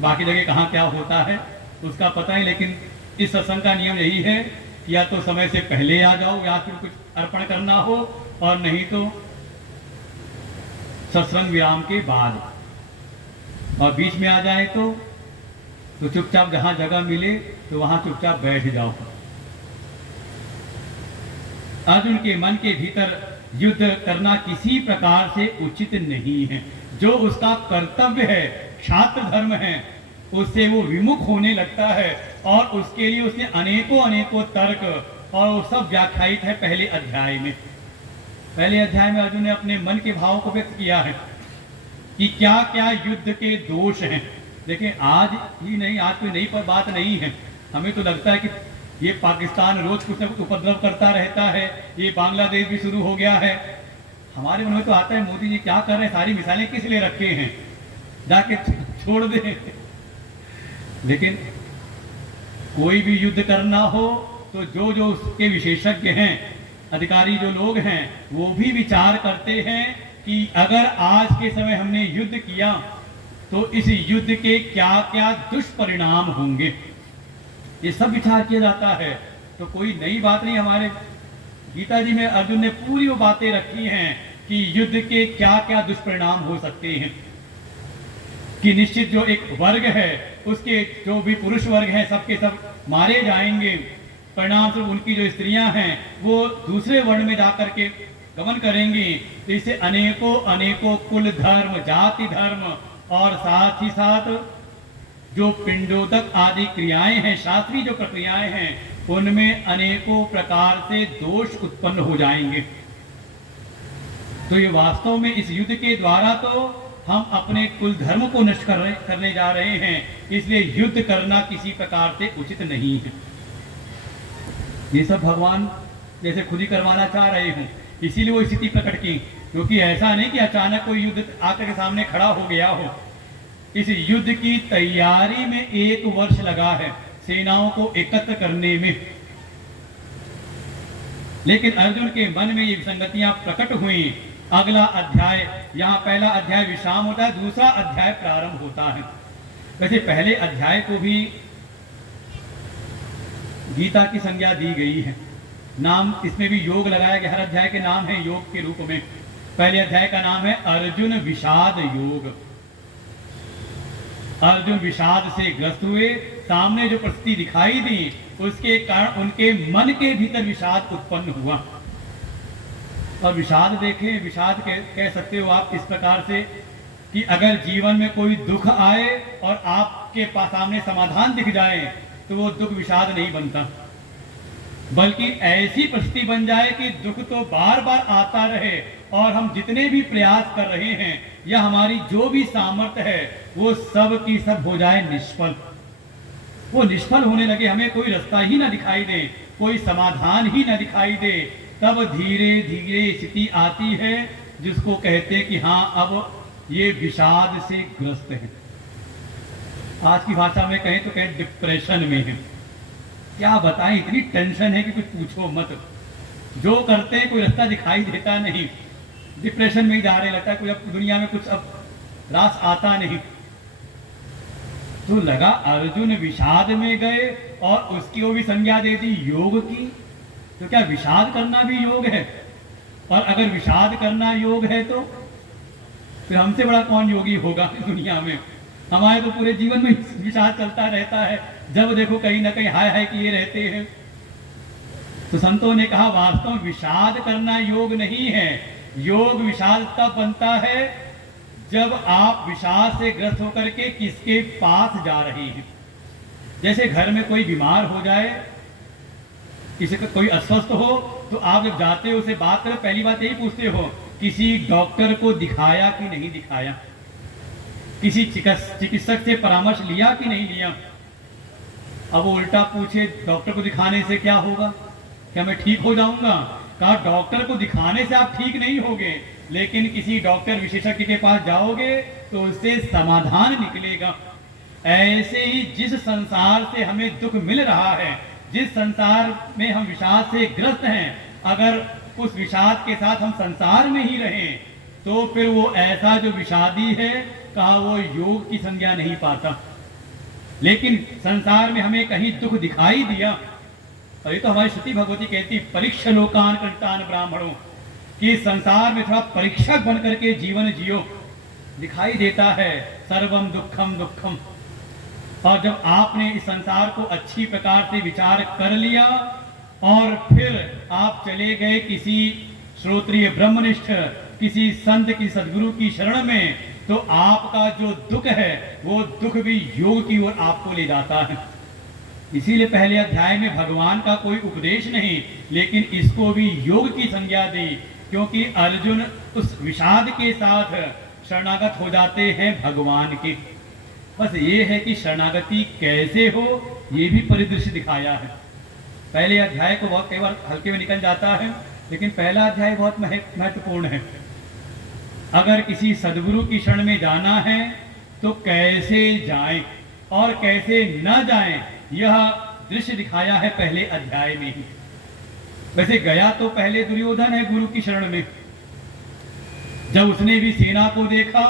बाकी जगह कहाँ क्या होता है उसका पता है, लेकिन इस सत्संग का नियम यही है कि या तो समय से पहले आ जाओ या फिर कुछ अर्पण करना हो, और नहीं तो सत्संग विराम के बाद, और बीच में आ जाए तो चुपचाप जहां जगह मिले तो वहां चुपचाप बैठ जाओ। अर्जुन के मन के भीतर युद्ध करना किसी प्रकार से उचित नहीं है। जो उसका कर्तव्य है, क्षात्र धर्म है, उससे वो विमुख होने लगता है और उसके लिए उसने अनेकों तर्क, और वो सब व्याख्यायित है पहले अध्याय में। पहले अध्याय में अर्जुन ने अपने मन के भाव को व्यक्त किया है कि क्या क्या युद्ध के दोष हैं। देखिए आज ही नहीं, आज कोई नई बात नहीं है। हमें तो लगता है कि ये पाकिस्तान रोज कुछ न कुछ उपद्रव करता रहता है, ये बांग्लादेश भी शुरू हो गया है। हमारे मन में तो आता है मोदी जी क्या कर रहे हैं, सारी मिसालें किस लिए रखे हैं, जाके छोड़ दे। लेकिन कोई भी युद्ध करना हो तो जो जो उसके विशेषज्ञ हैं, अधिकारी जो लोग हैं, वो भी विचार करते हैं कि अगर आज के समय हमने युद्ध किया तो इस युद्ध के क्या क्या दुष्परिणाम होंगे, ये सब विचार किया जाता है। तो कोई नई बात नहीं, हमारे गीता जी में अर्जुन ने पूरी वो बातें रखी हैं कि युद्ध के क्या क्या दुष्परिणाम हो सकते हैं, कि निश्चित जो एक वर्ग है उसके जो भी पुरुष वर्ग हैं सबके सब मारे जाएंगे, परिणाम स्वरूप उनकी जो स्त्रियां हैं वो दूसरे वर्ण में जाकर के गमन करेंगी। तो इससे अनेकों कुल धर्म, जाति धर्म, और साथ ही साथ जो पिंडोदक आदि क्रियाएं हैं, शास्त्रीय जो प्रक्रियाएं हैं, उनमें अनेकों प्रकार से दोष उत्पन्न हो जाएंगे। तो ये वास्तव में इस युद्ध के द्वारा तो हम अपने कुल धर्म को नष्ट करने जा रहे हैं, इसलिए युद्ध करना किसी प्रकार से उचित नहीं है। ये सब भगवान जैसे खुद ही करवाना चाह रहे हूं, इसीलिए वो स्थिति प्रकट की। क्योंकि ऐसा नहीं कि अचानक कोई युद्ध आकर के सामने खड़ा हो गया हो। इस युद्ध की तैयारी में 1 वर्ष लगा है सेनाओं को एकत्र करने में। लेकिन अर्जुन के मन में ये विसंगतियां प्रकट हुई। अगला अध्याय, यहाँ पहला अध्याय विश्राम होता है, दूसरा अध्याय प्रारंभ होता है। वैसे पहले अध्याय को भी गीता की संज्ञा दी गई है, नाम इसमें भी योग लगाया गया। हर अध्याय के नाम है योग के रूप में। पहले अध्याय का नाम है अर्जुन विषाद योग। अर्जुन विषाद से ग्रस्त हुए, सामने जो परिस्थिति दिखाई दी उसके कारण उनके मन के भीतर विषाद उत्पन्न हुआ। और विषाद देखें, विषाद कह सकते हो आप इस प्रकार से कि अगर जीवन में कोई दुख आए और आपके सामने समाधान दिख जाए तो वो दुख विषाद नहीं बनता। बल्कि ऐसी परिस्थिति बन जाए कि दुख तो बार बार आता रहे और हम जितने भी प्रयास कर रहे हैं या हमारी जो भी सामर्थ्य है वो सब की सब हो जाए निष्फल। वो निष्फल होने लगे, हमें कोई रास्ता ही ना दिखाई दे, कोई समाधान ही ना दिखाई दे, तब धीरे धीरे स्थिति आती है जिसको कहते हैं कि हाँ अब ये विषाद से ग्रस्त है। आज की भाषा में कहें तो कहें डिप्रेशन में है। क्या बताएं, इतनी टेंशन है कि कुछ पूछो मत। जो करते हैं कोई रास्ता दिखाई देता नहीं, डिप्रेशन में ही जा रहे, लगता है कोई अब दुनिया में कुछ अब रास आता नहीं। तो लगा अर्जुन विषाद में गए और उसकी वो भी संज्ञा दे दी योग की। तो क्या विषाद करना भी योग है? और अगर विषाद करना योग है तो फिर हमसे बड़ा कौन योगी होगा दुनिया में? हमारे तो पूरे जीवन में विषाद चलता रहता है, जब देखो कहीं ना कहीं हाय हाय किए रहते हैं। तो संतों ने कहा वास्तव में विषाद करना योग नहीं है। योग विषाद तब बनता है जब आप विषाद से ग्रस्त होकर के किसके पास जा रहे हैं। जैसे घर में कोई बीमार हो जाए, किसी का कोई अस्वस्थ हो, तो आप जब जाते हो उसे बात करें, पहली बात यही पूछते हो किसी डॉक्टर को दिखाया कि नहीं दिखाया, किसी चिकित्सक से परामर्श लिया कि नहीं लिया। अब वो उल्टा पूछे डॉक्टर को दिखाने से क्या होगा, क्या मैं ठीक हो जाऊंगा? कहा डॉक्टर को दिखाने से आप ठीक नहीं होगे, लेकिन किसी डॉक्टर विशेषज्ञ के पास जाओगे तो उससे समाधान निकलेगा। ऐसे ही जिस संसार से हमें दुख मिल रहा है, जिस संसार में हम विषाद से ग्रस्त हैं, अगर उस विषाद के साथ हम संसार में ही रहें तो फिर वो ऐसा जो विषादी है, कहा वो योग की संज्ञा नहीं पाता। लेकिन संसार में हमें कहीं दुख दिखाई दिया, और ये तो हमारी श्रुति भगवती कहती परीक्षा लोकान कंटान ब्राह्मणों, कि संसार में थोड़ा परीक्षक बन करके जीवन जियो। दिखाई देता है सर्वम दुखम दुखम। और जब आपने इस संसार को अच्छी प्रकार से विचार कर लिया और फिर आप चले गए किसी श्रोत्रिय ब्रह्मनिष्ठ, किसी संत की सद्गुरु की शरण में, तो आपका जो दुख है वो दुख भी योग की ओर आपको ले जाता है। इसीलिए पहले अध्याय में भगवान का कोई उपदेश नहीं, लेकिन इसको भी योग की संज्ञा दी, क्योंकि अर्जुन उस विषाद के साथ शरणागत हो जाते हैं भगवान के। बस ये है कि शरणागति कैसे हो, ये भी परिदृश्य दिखाया है। पहले अध्याय को बहुत कई बार हल्के में निकल जाता है, लेकिन पहला अध्याय बहुत महत्वपूर्ण है। अगर किसी सद्गुरु की शरण में जाना है तो कैसे जाएं और कैसे न जाएं, यह दृश्य दिखाया है पहले अध्याय में ही। वैसे गया तो पहले दुर्योधन है गुरु की शरण में। जब उसने भी सेना को देखा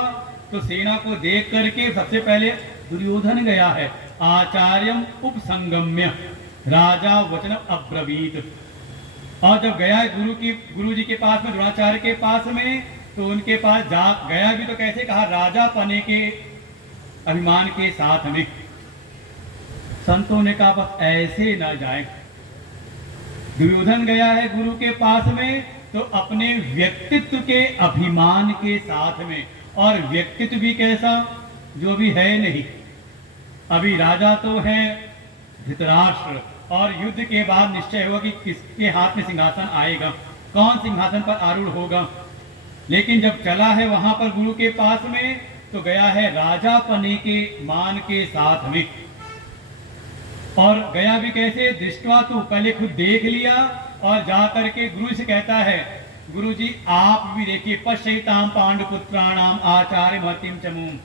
तो सेना को देख करके सबसे पहले दुर्योधन गया है। आचार्यम उपसंगम्य राजा वचन अब्रवीत। और जब गया गुरु जी के पास में, द्रोणाचार्य के पास में, तो उनके पास जा गया भी तो कैसे कहा, राजा पने के अभिमान के साथ में। संतों ने कहा बस ऐसे न जाए। दुर्योधन गया है गुरु के पास में तो अपने व्यक्तित्व के अभिमान के साथ में, और व्यक्तित्व भी कैसा, जो भी है नहीं। अभी राजा तो है धृतराष्ट्र, और युद्ध के बाद निश्चय होगा कि किसके हाथ में सिंहासन आएगा, कौन सिंहासन पर आरूढ़ होगा। लेकिन जब चला है वहां पर गुरु के पास में, तो गया है राजा पने के मान के साथ में। और गया भी कैसे, दृष्टवा, तो पहले खुद देख लिया और जा करके गुरु से कहता है, गुरु जी आप भी देखिए, पश्यताम पांडुपुत्राणाम आचार्य महतिम चमूम।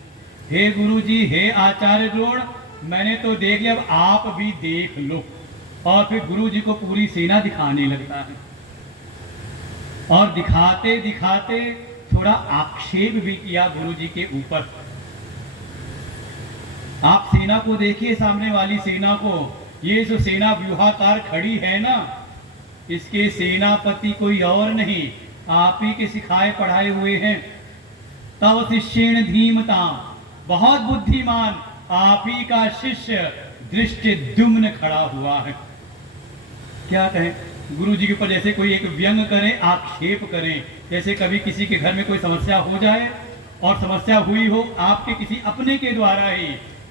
हे गुरु जी, हे आचार्य द्रोण, मैंने तो देख लिया, अब आप भी देख लो। और फिर गुरु जी को पूरी सेना दिखाने लगता है, और दिखाते दिखाते थोड़ा आक्षेप भी किया गुरु जी के ऊपर। आप सेना को देखिए, सामने वाली सेना को, ये जो सेना व्यूहाकार खड़ी है ना, इसके सेनापति कोई और नहीं, आप ही के सिखाए पढ़ाए हुए हैं। तव शिष्येण धीमता, बहुत बुद्धिमान आप ही का शिष्य धृष्टद्युम्न खड़ा हुआ है। क्या कहें, गुरु जी के ऊपर जैसे कोई एक व्यंग करें, आक्षेप करें। जैसे कभी किसी के घर में कोई समस्या हो जाए, और समस्या हुई हो आपके किसी अपने के द्वारा ही,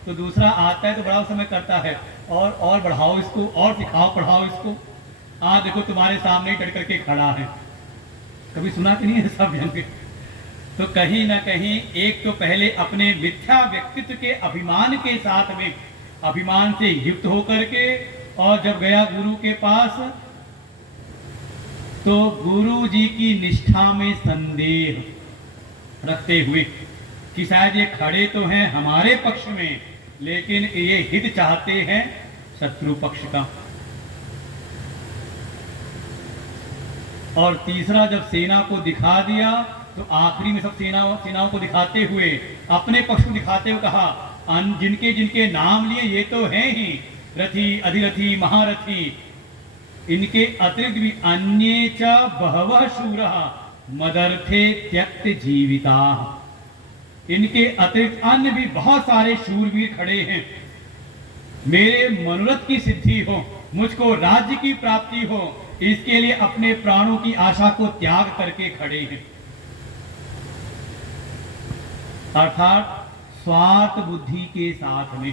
तो दूसरा आता है तो बड़ा समय करता है, और बढ़ाओ इसको, और सिखाओ पढ़ाओ इसको। आज देखो तुम्हारे सामने ही डट करके खड़ा है। कभी सुना कि नहीं है सब व्यंग? तो कहीं ना कहीं एक तो पहले अपने मिथ्या व्यक्तित्व के अभिमान के साथ में, अभिमान से युक्त होकर के, और जब गया गुरु के पास तो गुरु जी की निष्ठा में संदेह रखते हुए कि शायद ये खड़े तो हैं हमारे पक्ष में, लेकिन ये हित चाहते हैं शत्रु पक्ष का। और तीसरा, जब सेना को दिखा दिया तो आखिरी में सब सेनाओं को दिखाते हुए, अपने पक्ष को दिखाते हुए कहा, जिनके जिनके नाम लिए ये तो हैं ही रथी, अधिरथी, महारथी, इनके अतिरिक्त भी अन्ये च बहवः शूरः मदर्थे त्यक्त जीविता, इनके अतिरिक्त अन्य भी बहुत सारे शूरवीर खड़े हैं, मेरे मनोरथ की सिद्धि हो, मुझको राज्य की प्राप्ति हो, इसके लिए अपने प्राणों की आशा को त्याग करके खड़े हैं। अर्थात स्वार्थ बुद्धि के साथ में।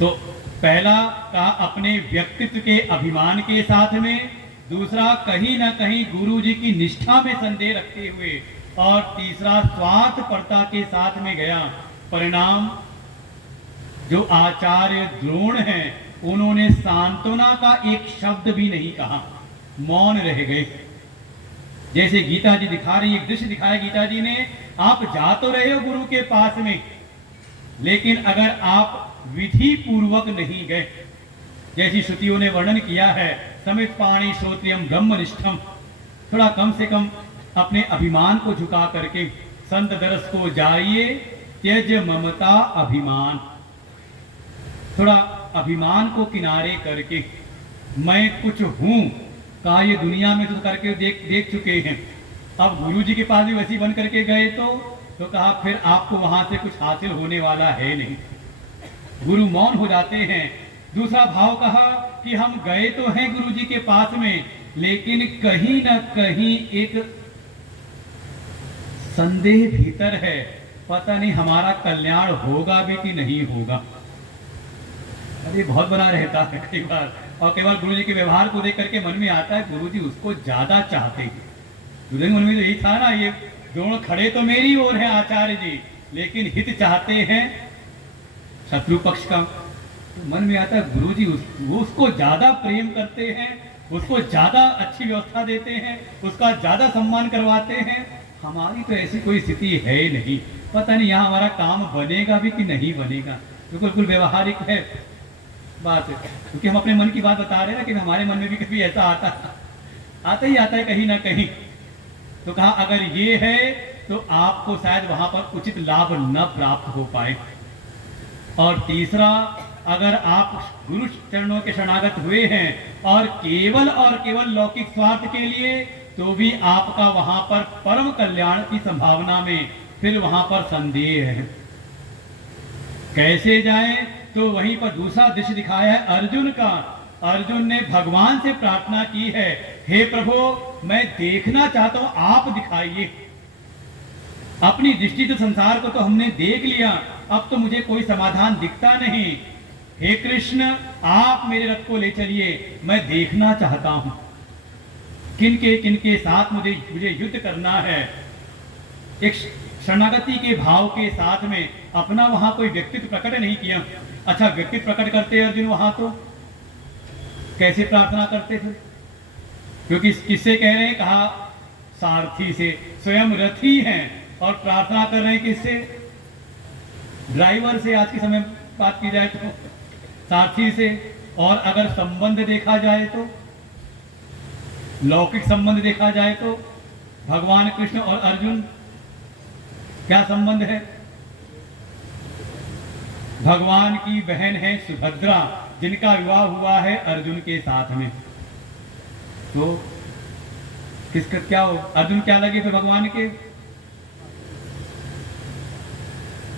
तो पहला कहा अपने व्यक्तित्व के अभिमान के साथ में, दूसरा कहीं ना कहीं गुरु जी की निष्ठा में संदेह रखते हुए, और तीसरा स्वार्थपरता के साथ में गया। परिणाम जो आचार्य द्रोण हैं उन्होंने सांत्वना का एक शब्द भी नहीं कहा, मौन रह गए। जैसे गीता जी दिखा रही, एक दृश्य दिखाया गीता जी ने, आप जा तो रहे हो गुरु के पास में, लेकिन अगर आप विधि पूर्वक नहीं गए, जैसी श्रुतियों ने वर्णन किया है, समित पाणी श्रोत्रियम ब्रह्मनिष्ठम, थोड़ा कम से कम अपने अभिमान को झुका करके संत दरस को जाइए, त्यज ममता अभिमान, थोड़ा अभिमान को किनारे करके मैं कुछ हूं, कहा ये दुनिया में तो करके देख चुके हैं, अब गुरु जी के पास भी वैसी बन करके गए तो कहा फिर आपको वहां से कुछ हासिल होने वाला है नहीं। गुरु मौन हो जाते हैं। दूसरा भाव कहा कि हम गए तो हैं गुरु जी के पास में, लेकिन कहीं ना कहीं एक संदेह भीतर है, पता नहीं हमारा कल्याण होगा भी कि नहीं होगा। अरे बहुत बना रहता है कई बार, और कई बार गुरु जी के व्यवहार को देख करके मन में आता है गुरु जी उसको ज्यादा चाहते हैं। गुरु जी मन में तो यही था ना, ये दोनों खड़े तो मेरी ओर है आचार्य जी, लेकिन हित चाहते हैं शत्रु पक्ष का। तो मन में आता है गुरु जी उसको ज्यादा प्रेम करते हैं, उसको ज्यादा अच्छी व्यवस्था देते हैं, उसका ज्यादा सम्मान करवाते हैं, हमारी तो ऐसी कोई स्थिति है नहीं, पता नहीं यहाँ हमारा काम बनेगा भी कि नहीं बनेगा। तो बिल्कुल व्यवहारिक है बात है, क्योंकि हम अपने मन की बात बता रहे हैं ना, कि हमारे मन में भी कभी ऐसा आता ही आता है कहीं ना कहीं। तो कहा अगर ये है तो आपको शायद वहां पर उचित लाभ न प्राप्त हो पाए। और तीसरा, अगर आप गुरु चरणों के शरणागत हुए हैं और केवल लौकिक स्वार्थ के लिए, तो भी आपका वहां पर परम कल्याण की संभावना में फिर वहां पर संदेह है। कैसे जाएं? तो वहीं पर दूसरा दृश्य दिखाया है अर्जुन का। अर्जुन ने भगवान से प्रार्थना की है, हे प्रभु मैं देखना चाहता हूं, आप दिखाइए। अपनी दृष्टि तो संसार को तो हमने देख लिया, अब तो मुझे कोई समाधान दिखता नहीं। हे कृष्ण आप मेरे रथ को ले चलिए, मैं देखना चाहता हूं किनके साथ मुझे युद्ध करना है। एक शरणागति के भाव के साथ में अपना वहां कोई व्यक्तित्व प्रकट नहीं किया। अच्छा व्यक्तित्व प्रकट करते अर्जुन वहां तो कैसे प्रार्थना करते थे? क्योंकि किससे कह रहे हैं? कहा सारथी से, स्वयं रथी हैं और प्रार्थना कर रहे हैं किससे? ड्राइवर से। आज के समय बात की जाए तो सारथी से। और अगर संबंध देखा जाए तो, लौकिक संबंध देखा जाए तो भगवान कृष्ण और अर्जुन क्या संबंध है? भगवान की बहन है सुभद्रा, जिनका विवाह हुआ है अर्जुन के साथ में। तो किसका क्या हो? अर्जुन क्या लगे थे भगवान के?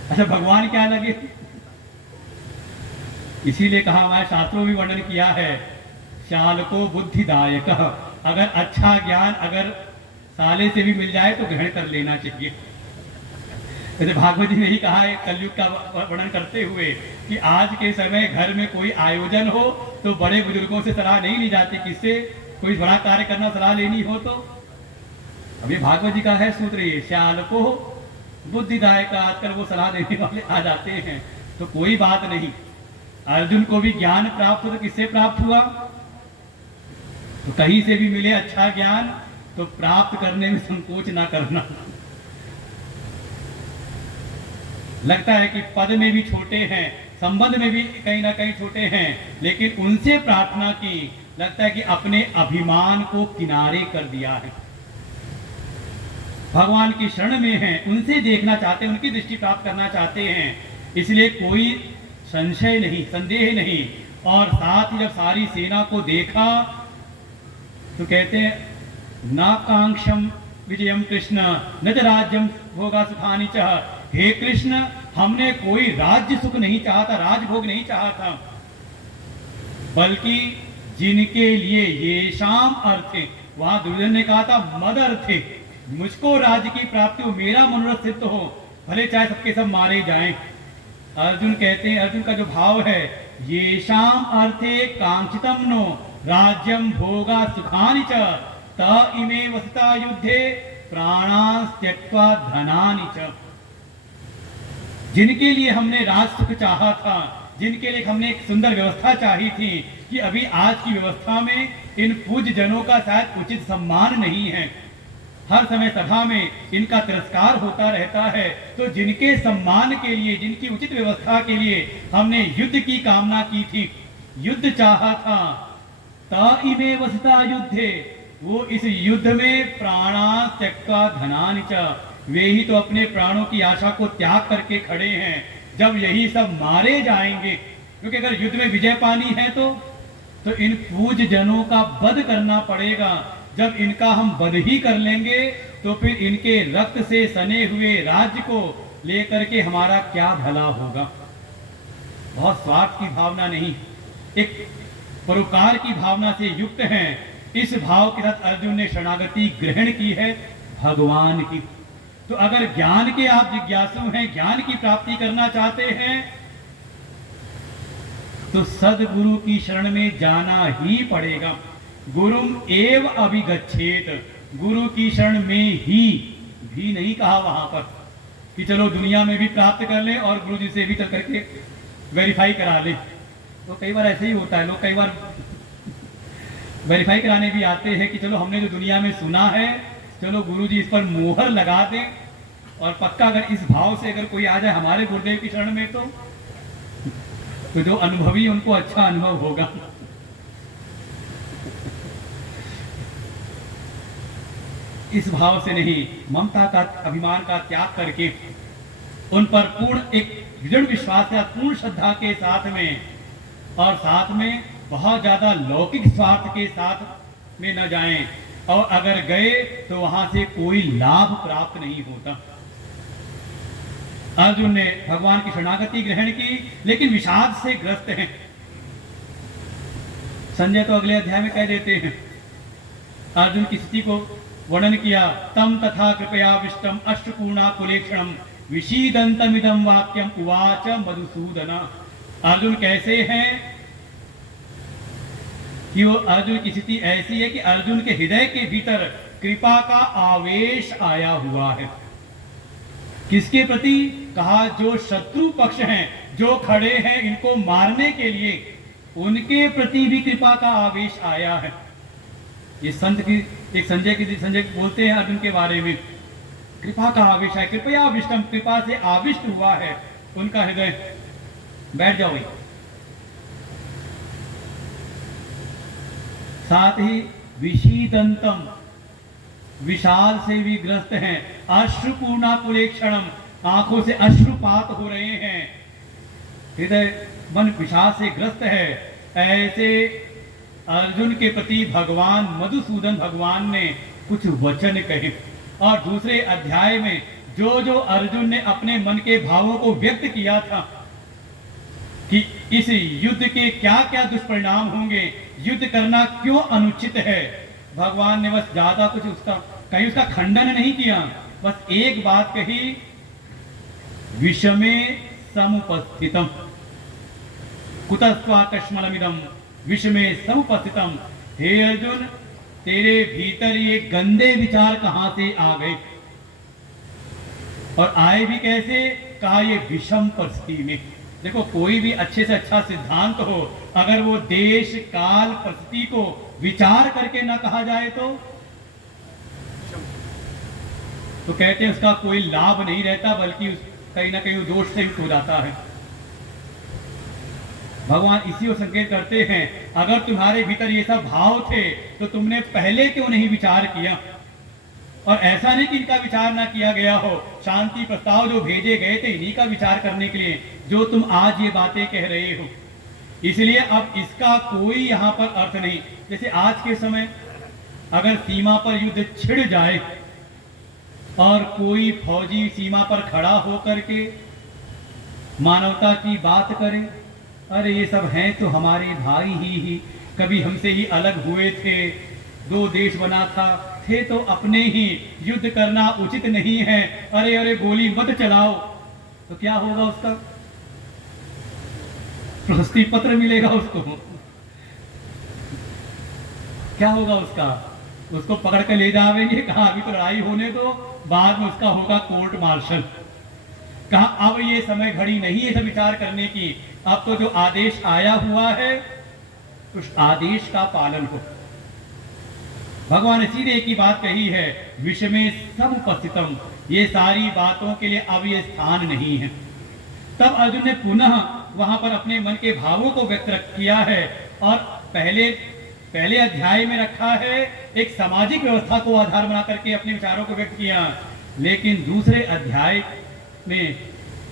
अच्छा भगवान क्या लगे? इसीलिए कहा, हमारे शास्त्रों में वर्णन किया है, शाल को बुद्धिदायक। अगर अच्छा ज्ञान अगर साले से भी मिल जाए तो ग्रहण कर लेना चाहिए। जैसे भागवत जी ने ही कहा है कलयुग का वर्णन करते हुए कि आज के समय घर में कोई आयोजन हो तो बड़े बुजुर्गों से सलाह नहीं ली जाती, किससे कोई बड़ा कार्य करना सलाह लेनी हो तो अभी भागवत जी का है सूत्र ये, श्याल को बुद्धिदायक, आजकल वो सलाह देने वाले आ जाते हैं तो कोई बात नहीं। अर्जुन को भी ज्ञान प्राप्त हो तो किससे प्राप्त हुआ? तो कहीं से भी मिले अच्छा ज्ञान तो प्राप्त करने में संकोच ना करना। लगता है कि पद में भी छोटे हैं, संबंध में भी कहीं ना कहीं छोटे हैं, लेकिन उनसे प्रार्थना की, लगता है कि अपने अभिमान को किनारे कर दिया है, भगवान की शरण में हैं, उनसे देखना चाहते हैं, उनकी दृष्टि प्राप्त करना चाहते हैं, इसलिए कोई संशय नहीं, संदेह नहीं। और साथ ही जब सारी सेना को देखा तो कहते हैं नाकांक्षम विजयम कृष्ण न च राज्यम भोगा सुखानि च। हे कृष्ण, हमने कोई राज्य सुख नहीं चाहा था, राजभोग नहीं चाहा था, बल्कि जिनके लिए ये शाम अर्थे, वहां दुर्योधन ने कहा था मद अर्थे, मुझको राज्य की प्राप्ति हो, मेरा मनोरथ सिद्ध हो, भले चाहे सबके सब मारे जाएं। अर्जुन कहते हैं, अर्जुन का जो भाव है, ये शाम अर्थे कांक्षितम नो राज्यम भोगा सुखानि च त इमे वसता युद्धे प्राणान् त्यक्त्वा धनानि च। जिनके लिए हमने राज सुख चाहा था, जिनके लिए हमने एक सुंदर व्यवस्था चाही थी कि अभी आज की व्यवस्था में इन पूज्य जनों का शायद उचित सम्मान नहीं है, हर समय सभा में इनका तिरस्कार होता रहता है, तो जिनके सम्मान के लिए, जिनकी उचित व्यवस्था के लिए हमने युद्ध की कामना की थी, युद्ध चाहा था, त इमे वसता युद्धे, वो इस युद्ध में प्राणा त्यक्त्वा धनानि च, वे ही तो अपने प्राणों की आशा को त्याग करके खड़े हैं। जब यही सब मारे जाएंगे, क्योंकि अगर युद्ध में विजय पानी है तो इन पूज्य जनों का वध करना पड़ेगा। जब इनका हम वध ही कर लेंगे तो फिर इनके रक्त से सने हुए राज्य को लेकर के हमारा क्या भला होगा। बहुत स्वार्थ की भावना नहीं, एक परोपकार की भावना से युक्त हैं। इस भाव के साथ अर्जुन ने शरणागति ग्रहण की है भगवान की। तो अगर ज्ञान के आप जिज्ञासु हैं, ज्ञान की प्राप्ति करना चाहते हैं, तो सदगुरु की शरण में जाना ही पड़ेगा। गुरुम एव अभिगच्छेत, गुरु की शरण में ही, भी नहीं कहा वहां पर कि चलो दुनिया में भी प्राप्त कर ले और गुरु जी से भी चल करके वेरीफाई करा ले। तो कई बार ऐसे ही होता है, लोग कई बार वेरीफाई कराने भी आते हैं कि चलो हमने जो दुनिया में सुना है, चलो गुरु जी इस पर मोहर लगा दें, और पक्का अगर इस भाव से अगर कोई आ जाए हमारे गुरुदेव की शरण में तो जो अनुभवी उनको अच्छा अनुभव होगा। इस भाव से नहीं, ममता का, अभिमान का त्याग करके उन पर पूर्ण एक दृढ़ विश्वास या पूर्ण श्रद्धा के साथ में, और साथ में बहुत ज्यादा लौकिक स्वार्थ के साथ में न जाएं, और अगर गए तो वहां से कोई लाभ प्राप्त नहीं होता। अर्जुन ने भगवान की शरणागति ग्रहण की, लेकिन विषाद से ग्रस्त हैं। संजय तो अगले अध्याय में कह देते हैं, अर्जुन की स्थिति को वर्णन किया, तम तथा कृपया विष्टम अश्रुपूर्णा कुलेक्षणम विषीदंतमिदं वाक्यम उवाच मधुसूदन। अर्जुन कैसे हैं कि वो, अर्जुन की स्थिति ऐसी है कि अर्जुन के हृदय के भीतर कृपा का आवेश आया हुआ है। किसके प्रति? कहा जो शत्रु पक्ष हैं, जो खड़े हैं इनको मारने के लिए, उनके प्रति भी कृपा का आवेश आया है। ये संत की एक संजय बोलते हैं अर्जुन के बारे में, कृपा का आवेश है, कृपया विष्टम, कृपा से आविष्ट हुआ है उनका हृदय। बैठ जाओ। साथ ही विषीदंतम, विशाल से भी ग्रस्त हैं, अश्रुपूर्णा कुलेक्षणम, आंखों से अश्रुपात हो रहे हैं, हृदय मन विषाद से ग्रस्त है। ऐसे अर्जुन के प्रति भगवान मधुसूदन भगवान ने कुछ वचन कहे, और दूसरे अध्याय में जो जो अर्जुन ने अपने मन के भावों को व्यक्त किया था कि इस युद्ध के क्या क्या दुष्परिणाम होंगे, युद्ध करना क्यों अनुचित है, भगवान ने बस ज्यादा कुछ उसका खंडन नहीं किया, बस एक बात कही विषमे समुपस्थितम कुतस्त्वाकश्मलमिदम विषमे समुपस्थितम। हे अर्जुन, तेरे भीतर ये गंदे विचार कहां से आ गए, और आए भी कैसे? कहा ये विषम परिस्थिति में। देखो, कोई भी अच्छे से अच्छा सिद्धांत हो, अगर वो देश काल परिस्थिति को विचार करके ना कहा जाए तो कहते हैं उसका कोई लाभ नहीं रहता, बल्कि कहीं ना कहीं वो दोष से युक्त हो जाता है। भगवान इसी को संकेत करते हैं, अगर तुम्हारे भीतर ये सब भाव थे तो तुमने पहले क्यों नहीं विचार किया? और ऐसा नहीं कि इनका विचार ना किया गया हो, शांति प्रस्ताव जो भेजे गए थे इन्हीं का विचार करने के लिए, जो तुम आज ये बातें कह रहे हो। इसलिए अब इसका कोई यहाँ पर अर्थ नहीं। जैसे आज के समय अगर सीमा पर युद्ध छिड़ जाए और कोई फौजी सीमा पर खड़ा होकर के मानवता की बात करे, अरे ये सब हैं तो हमारे भाई ही कभी हमसे ही अलग हुए थे, दो देश बना था, थे तो अपने ही, युद्ध करना उचित नहीं है, अरे अरे गोली मत चलाओ, तो क्या होगा? उसका प्रशस्ति पत्र मिलेगा उसको। क्या होगा उसका? उसको पकड़ के ले जावेंगे, कहा अभी तो लड़ाई होने दो, बाद में उसका होगा कोर्ट मार्शल। कहा अब ये समय घड़ी नहीं है सब विचार करने की, अब तो जो आदेश आया हुआ है उस आदेश का पालन हो। भगवान ने सीधे एक ही बात कही है, विषमे समुपस्थितम, ये सारी बातों के लिए अब ये स्थान नहीं है। तब अर्जुन ने पुनः वहां पर अपने मन के भावों को व्यक्त किया है, और पहले अध्याय में रखा है, एक सामाजिक व्यवस्था को आधार बना करके अपने विचारों को व्यक्त किया। लेकिन दूसरे अध्याय में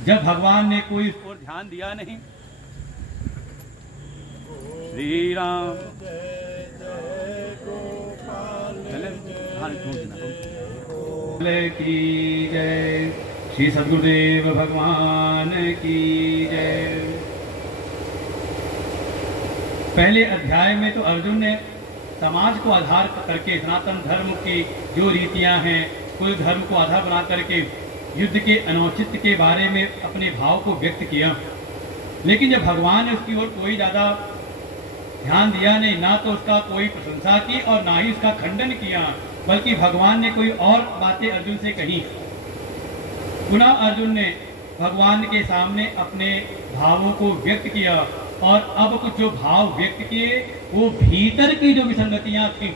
जब भगवान ने कोई इस पर ध्यान दिया नहीं, श्री राम की जय, श्री सद्गुरुदेव भगवान की जय। पहले अध्याय में तो अर्जुन ने समाज को आधार करके सनातन धर्म की जो रीतियां हैं, कुल धर्म को आधार बना करके युद्ध के अनौचित्य के बारे में अपने भाव को व्यक्त किया। लेकिन जब भगवान ने उसकी ओर कोई ज़्यादा ध्यान दिया नहीं, ना तो उसका कोई प्रशंसा की और ना ही उसका खंडन किया, बल्कि भगवान ने कोई और बातें अर्जुन से कही। पुनः अर्जुन ने भगवान के सामने अपने भावों को व्यक्त किया, और अब कुछ जो भाव व्यक्त किए वो भीतर की जो विसंगतियां थी।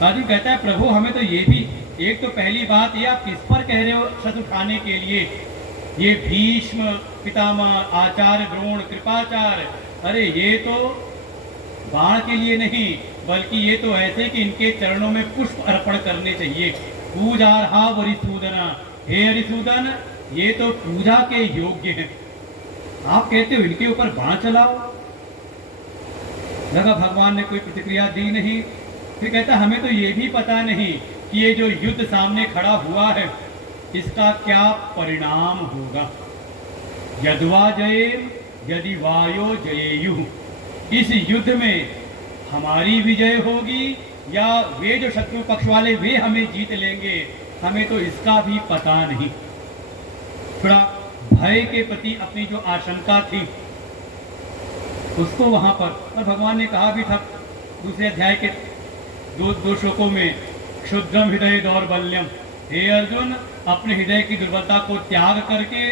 अर्जुन कहता है, प्रभु हमें तो ये भी, एक तो पहली बात ये, आप किस पर कह रहे हो शस्त्र उठाने के लिए? ये भीष्म पितामह, आचार्य द्रोण, कृपाचार्य, अरे ये तो बाण के लिए नहीं, बल्कि ये तो ऐसे कि इनके चरणों में पुष्प अर्पण करने चाहिए। पूजार्हा वरिसूदना, हे हरिसूदन, ये तो पूजा के योग्य है, आप कहते हो इनके ऊपर बाण चलाओ। लगा भगवान ने कोई प्रतिक्रिया दी नहीं। फिर कहता हमें तो ये भी पता नहीं कि ये जो युद्ध सामने खड़ा हुआ है इसका क्या परिणाम होगा। यद्वा जये यदि वायो जयेयुः, इस युद्ध में हमारी विजय होगी या वे जो शत्रु पक्ष वाले वे हमें जीत लेंगे, हमें तो इसका भी पता नहीं। थोड़ा भय के प्रति अपनी जो आशंका थी उसको वहां पर, और भगवान ने कहा भी था दूसरे अध्याय के दो श्लोकों में, क्षुद्रम हृदय दौर्बल्यम, हे अर्जुन अपने हृदय की दुर्बलता को त्याग करके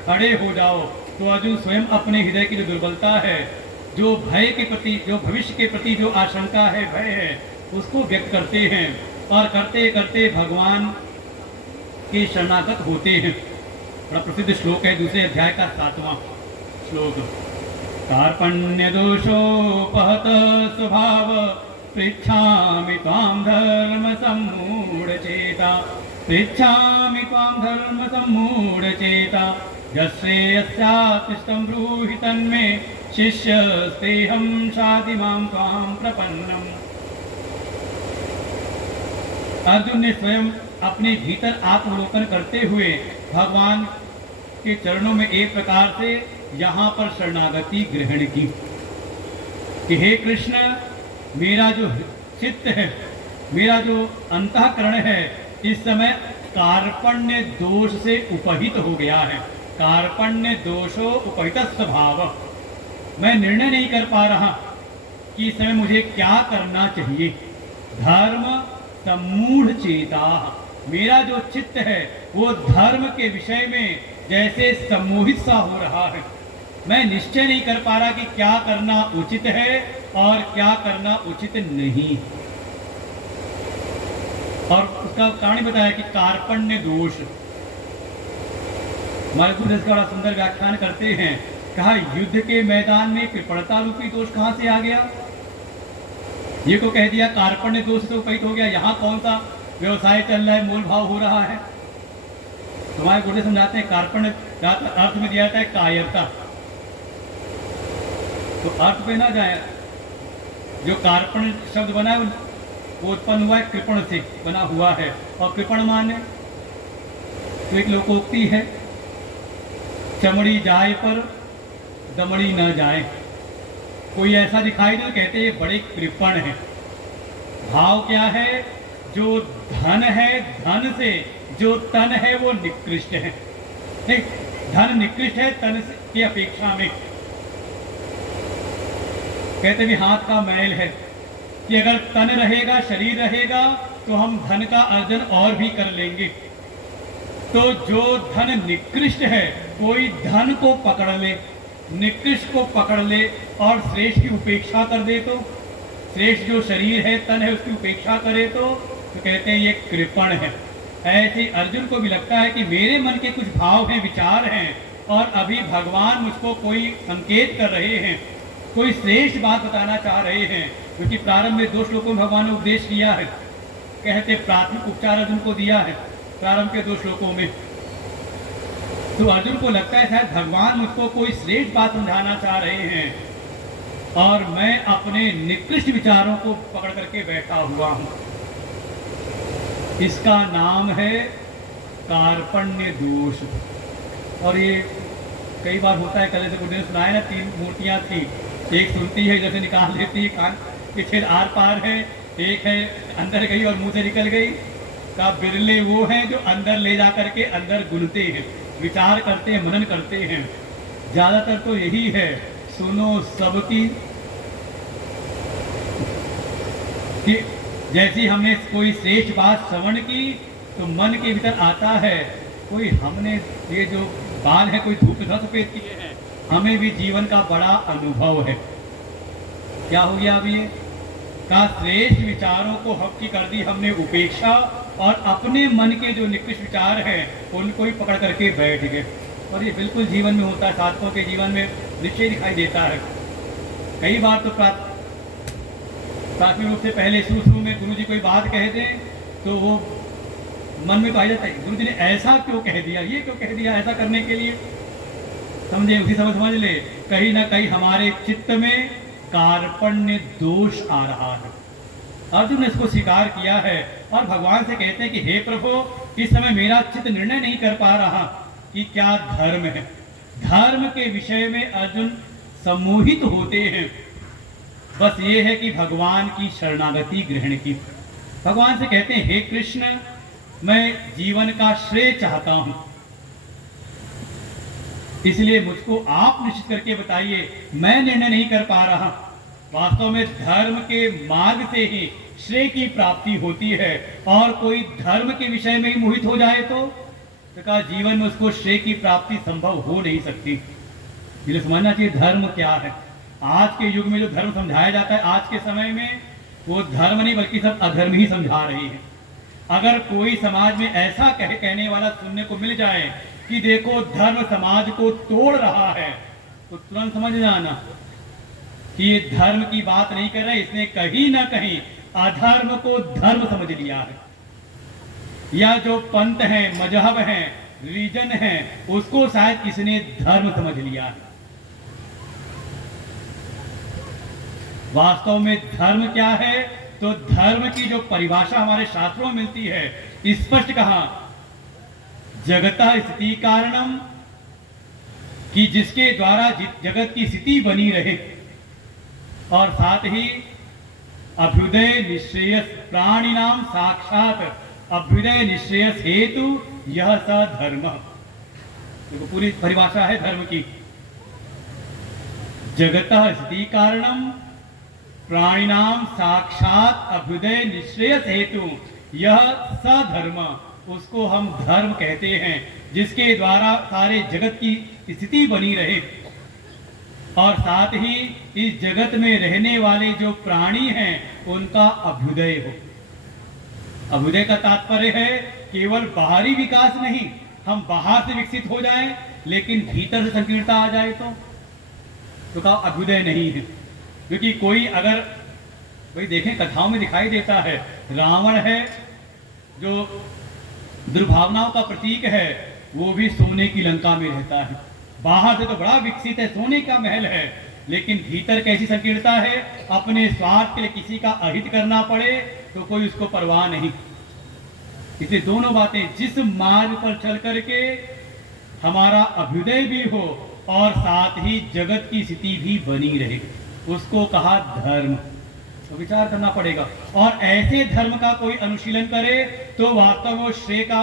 खड़े हो जाओ। तो अर्जुन स्वयं अपने हृदय की जो दुर्बलता है, जो भय के प्रति, जो भविष्य के प्रति जो आशंका है, भय है, उसको व्यक्त करते हैं, और करते करते भगवान के शरणागत होते हैं। बड़ा प्रसिद्ध श्लोक है दूसरे अध्याय का 7वां श्लोक, कार्पण्य दोषोपहत स्वभाव पृच्छामि त्वां धर्म सम्मूढ़ चेता, पृच्छामि त्वां धर्म सम्मूढ़ चेता, यस्येयस्यातिष्ठं ब्रूहि तन्मे शिष्यस्तेऽहं शाधि मां त्वां प्रपन्नम्। अर्जुन ने स्वयं अपने भीतर आत्मलोकन करते हुए भगवान के चरणों में एक प्रकार से यहाँ पर शरणागति ग्रहण की कि हे कृष्ण, मेरा जो चित्त है, मेरा जो अंतःकरण है, इस समय कार्पण्य दोष से उपहित हो गया है। कार्पण्य दोषो उपहित स्वभाव। मैं निर्णय नहीं कर पा रहा कि इस समय मुझे क्या करना चाहिए। धर्म सम्मूढ़ चेता। मेरा जो चित्त है वो धर्म के विषय में जैसे सम्मोहित सा हो रहा है। मैं निश्चय नहीं कर पा रहा कि क्या करना उचित है और क्या करना उचित नहीं। और उसका कारण बताया कि कार्पण्य दोष। हमारे गुरु इसका बड़ा सुंदर व्याख्यान करते हैं। कहा युद्ध के मैदान में कृपणता रूपी दोष कहां से आ गया। ये तो कह दिया कार्पण्य दोष से उपहित हो गया। यहाँ कौन सा व्यवसाय चल रहा है, मोल भाव हो रहा है। तुम्हारे गुरु समझाते हैं कार्पण्य अर्थ में दिया जाता है कायरता। तो अर्थ पे ना जाए। जो कार्पण्य शब्द बना है वो उत्पन्न हुआ है कृपण से बना हुआ है। और कृपण माने तो एक लोकोक्ति है, चमड़ी जाए पर दमड़ी न जाए। कोई ऐसा दिखाई दे तो कहते हैं ये बड़े कृपण है। भाव क्या है, जो धन है धन से जो तन है वो निकृष्ट है। ठीक, धन निकृष्ट है तन की अपेक्षा में। कहते भी हाथ का मैल है कि अगर तन रहेगा, शरीर रहेगा तो हम धन का अर्जन और भी कर लेंगे। तो जो धन निकृष्ट है, कोई धन को पकड़ ले, निकृष्ट को पकड़ ले और श्रेष्ठ की उपेक्षा कर दे तो, श्रेष्ठ जो शरीर है तन है उसकी उपेक्षा करे तो कहते हैं ये कृपण है। ऐसे अर्जुन को भी लगता है कि मेरे मन के कुछ भाव हैं, विचार हैं और अभी भगवान मुझको कोई संकेत कर रहे हैं, कोई श्रेष्ठ बात बताना चाह रहे हैं। क्योंकि प्रारंभ में 2 श्लोकों में भगवान ने उपदेश किया है। कहते प्राथमिक उपचार अर्जुन को दिया है प्रारंभ के 2 श्लोकों में। तो अर्जुन को लगता है शायद भगवान मुझको कोई श्रेष्ठ बात समझाना चाह रहे हैं और मैं अपने निकृष्ट विचारों को पकड़ करके बैठा हुआ हूं। इसका नाम है कार्पण्य दोष। और ये कई बार होता है। कल से गुरु ने सुनाया ना, 3 मूर्तियां थी, एक सुनती है जैसे निकाल देती है, कान के छेद आर पार है, एक है अंदर गई और मुंह से निकल गई। का बिरले वो हैं जो अंदर ले जा करके अंदर गुनते हैं, विचार करते हैं, मनन करते हैं। ज्यादातर तो यही है, सुनो सबकी कि जैसी हमने कोई श्रेष्ठ बात श्रवण की तो मन के भीतर आता है कोई हमने ये जो बाल है कोई धूप न सफेद किए हैं, हमें भी जीवन का बड़ा अनुभव है। क्या हो गया अभी का श्रेष्ठ विचारों को हक की कर दी हमने उपेक्षा और अपने मन के जो निकृष्ट विचार हैं उनको ही पकड़ करके बैठ गए। और ये बिल्कुल जीवन में होता है, साधकों के जीवन में निश्चय दिखाई देता है। कई बार तो प्राथमिक रूप से पहले शुरू में गुरु जी कोई बात कह दें तो वो मन में तो आ जाता है गुरु जी ने ऐसा क्यों कह दिया, ये क्यों कह दिया, ऐसा करने के लिए समझे, उसी समझ ले कहीं ना कहीं हमारे चित्त में कार्पण्य दोष आ रहा है। अर्जुन ने इसको स्वीकार किया है और भगवान से कहते हैं कि हे प्रभु, इस समय मेरा चित्त निर्णय नहीं कर पा रहा कि क्या धर्म है। धर्म के विषय में अर्जुन सम्मोहित होते हैं। बस ये है कि भगवान की शरणागति ग्रहण की। भगवान से कहते हैं हे कृष्ण, मैं जीवन का श्रेय चाहता हूं, इसलिए मुझको आप निश्चित करके बताइए, मैं निर्णय नहीं कर पा रहा। वास्तव में धर्म के मार्ग से ही श्रेय की प्राप्ति होती है और कोई धर्म के विषय में ही मोहित हो जाए तो कहा जीवन में उसको श्रेय की प्राप्ति संभव हो नहीं सकती। इसलिए समझना चाहिए धर्म क्या है। आज के युग में जो धर्म समझाया जाता है आज के समय में, वो धर्म नहीं बल्कि सब अधर्म ही समझा रही है। अगर कोई समाज में ऐसा कहने वाला सुनने को मिल जाए कि देखो धर्म समाज को तोड़ रहा है, तो तुरंत समझ जाना कि ये धर्म की बात नहीं कर रहे, इसने कहीं ना कहीं अधर्म को धर्म समझ लिया है, या जो पंथ है, मजहब है, रिलीजन है, उसको शायद इसने धर्म समझ लिया है। वास्तव में धर्म क्या है, तो धर्म की जो परिभाषा हमारे शास्त्रों में मिलती है, स्पष्ट कहा जगतः स्थिति कारणम, कि जिसके द्वारा जगत की स्थिति बनी रहे, और साथ ही अभ्युदय निश्रेयस प्राणी नाम साक्षात अभ्युदय निश्रेयस हेतु यह स धर्म। देखो पूरी परिभाषा है धर्म की। जगतः स्थिति कारणम प्राणिनाम साक्षात अभ्युदय निश्रेयस हेतु यह स धर्म, उसको हम धर्म कहते हैं, जिसके द्वारा सारे जगत की स्थिति बनी रहे और साथ ही इस जगत में रहने वाले जो प्राणी हैं उनका अभ्युदय हो। अभ्युदय का तात्पर्य है केवल बाहरी विकास नहीं, हम बाहर से विकसित हो जाएं लेकिन भीतर से संकीर्णता आ जाए तो कहा अभ्युदय नहीं है। क्योंकि कोई अगर भाई देखें कथाओं में दिखाई देता है, रावण है जो दुर्भावनाओं का प्रतीक है, वो भी सोने की लंका में रहता है। बाहर से तो बड़ा विकसित है, सोने का महल है, लेकिन भीतर कैसी संकीर्णता है, अपने स्वार्थ के लिए किसी का अहित करना पड़े तो कोई उसको परवाह नहीं। इसलिए दोनों बातें, जिस मार्ग पर चल करके हमारा अभ्युदय भी हो और साथ ही जगत की स्थिति भी बनी रहे, उसको कहा धर्म। तो विचार करना पड़ेगा। और ऐसे धर्म का कोई अनुशीलन करे तो वास्तव में श्रेय का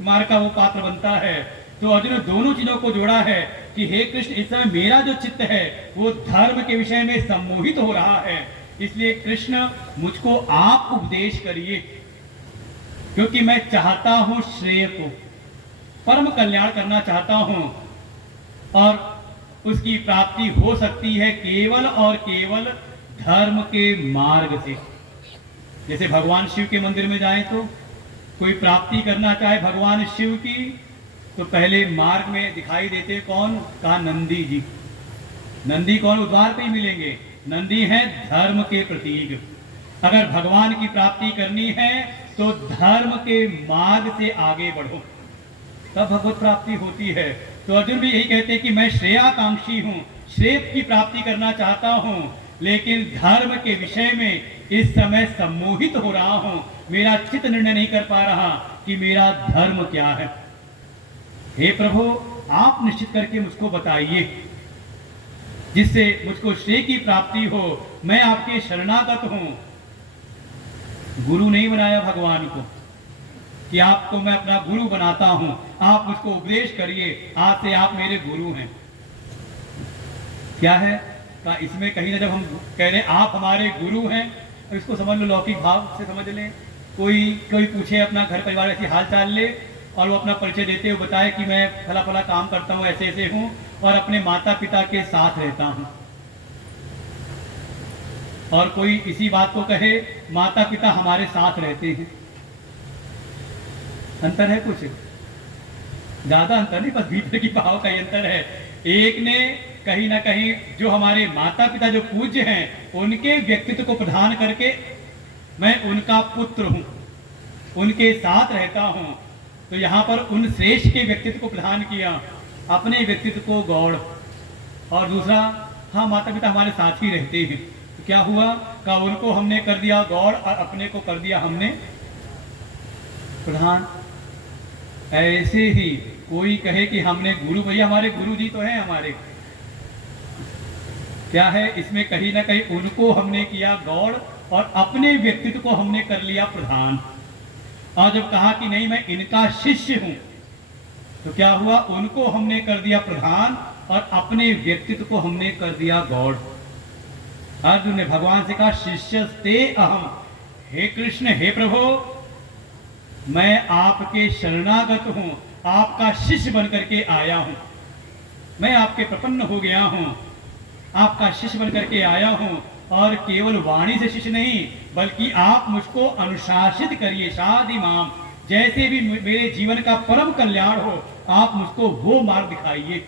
मार्ग का वो पात्र बनता है। तो अर्जुन ने दोनों चीजों को जोड़ा है कि हे कृष्ण, इस समय मेरा जो चित्त है वो धर्म के विषय में सम्मोहित हो रहा है, इसलिए कृष्ण मुझको आप उपदेश करिए, क्योंकि मैं चाहता हूं श्रेय को, परम कल्याण करना चाहता हूं और उसकी प्राप्ति हो सकती है केवल और केवल धर्म के मार्ग से। जैसे भगवान शिव के मंदिर में जाएं तो कोई प्राप्ति करना चाहे भगवान शिव की तो पहले मार्ग में दिखाई देते कौन, कहा नंदी जी। नंदी कौन, द्वार पे ही मिलेंगे। नंदी है धर्म के प्रतीक। अगर भगवान की प्राप्ति करनी है तो धर्म के मार्ग से आगे बढ़ो, तब भगवत प्राप्ति होती है। तो अर्जुन भी यही कहते हैं कि मैं श्रेयाकांक्षी हूं, श्रेय की प्राप्ति करना चाहता हूं, लेकिन धर्म के विषय में इस समय सम्मोहित हो रहा हूं, मेरा चित्त निर्णय नहीं कर पा रहा कि मेरा धर्म क्या है। हे प्रभु, आप निश्चित करके मुझको बताइए जिससे मुझको श्रेय की प्राप्ति हो। मैं आपके शरणागत हूं। गुरु नहीं बनाया भगवान को कि आपको मैं अपना गुरु बनाता हूं, आप मुझको उपदेश करिए, आज से आप मेरे गुरु हैं। क्या है का इसमें कहीं ना जब हम कह रहे आप हमारे गुरु हैं, तो इसको समझ लो, लौकिक भाव से समझ लें। कोई पूछे अपना घर परिवार ऐसी हाल चाल ले और वो अपना परिचय देते हुए बताए कि मैं फला फला काम करता हूँ, ऐसे ऐसे हूँ और अपने माता पिता के साथ रहता हूँ। और कोई इसी बात को कहे माता पिता हमारे साथ रहते हैं। अंतर है कुछ, ज्यादा अंतर नहीं, बस भीतर की भाव का ही अंतर है। एक ने कहीं ना कहीं जो हमारे माता पिता जो पूज्य हैं उनके व्यक्तित्व को प्रदान करके मैं उनका पुत्र हूं, उनके साथ रहता हूं, तो यहां पर उन श्रेष्ठ के व्यक्तित्व को प्रदान किया, अपने व्यक्तित्व को गौड़। और दूसरा, हाँ माता पिता हमारे साथ ही रहते हैं, तो क्या हुआ का उनको हमने कर दिया गौड़ और अपने को कर दिया हमने प्रधान। ऐसे ही कोई कहे कि हमने गुरु, भैया हमारे गुरु जी तो हैं हमारे, क्या है इसमें कहीं ना कहीं उनको हमने किया गौड़ और अपने व्यक्तित्व को हमने कर लिया प्रधान। और जब कहा कि नहीं मैं इनका शिष्य हूं, तो क्या हुआ, उनको हमने कर दिया प्रधान और अपने व्यक्तित्व को हमने कर दिया गौड़। अर्जुन ने भगवान से कहा शिष्यस्ते अहम, हे कृष्ण, हे प्रभु, मैं आपके शरणागत हूं, आपका शिष्य बनकर के आया हूं, मैं आपके प्रपन्न हो गया हूं, आपका शिष्य बनकर के आया हूं। और केवल वाणी से शिष्य नहीं, बल्कि आप मुझको अनुशासित करिए, शादिमाम, जैसे भी मेरे जीवन का परम कल्याण हो, आप मुझको वो मार्ग दिखाइए।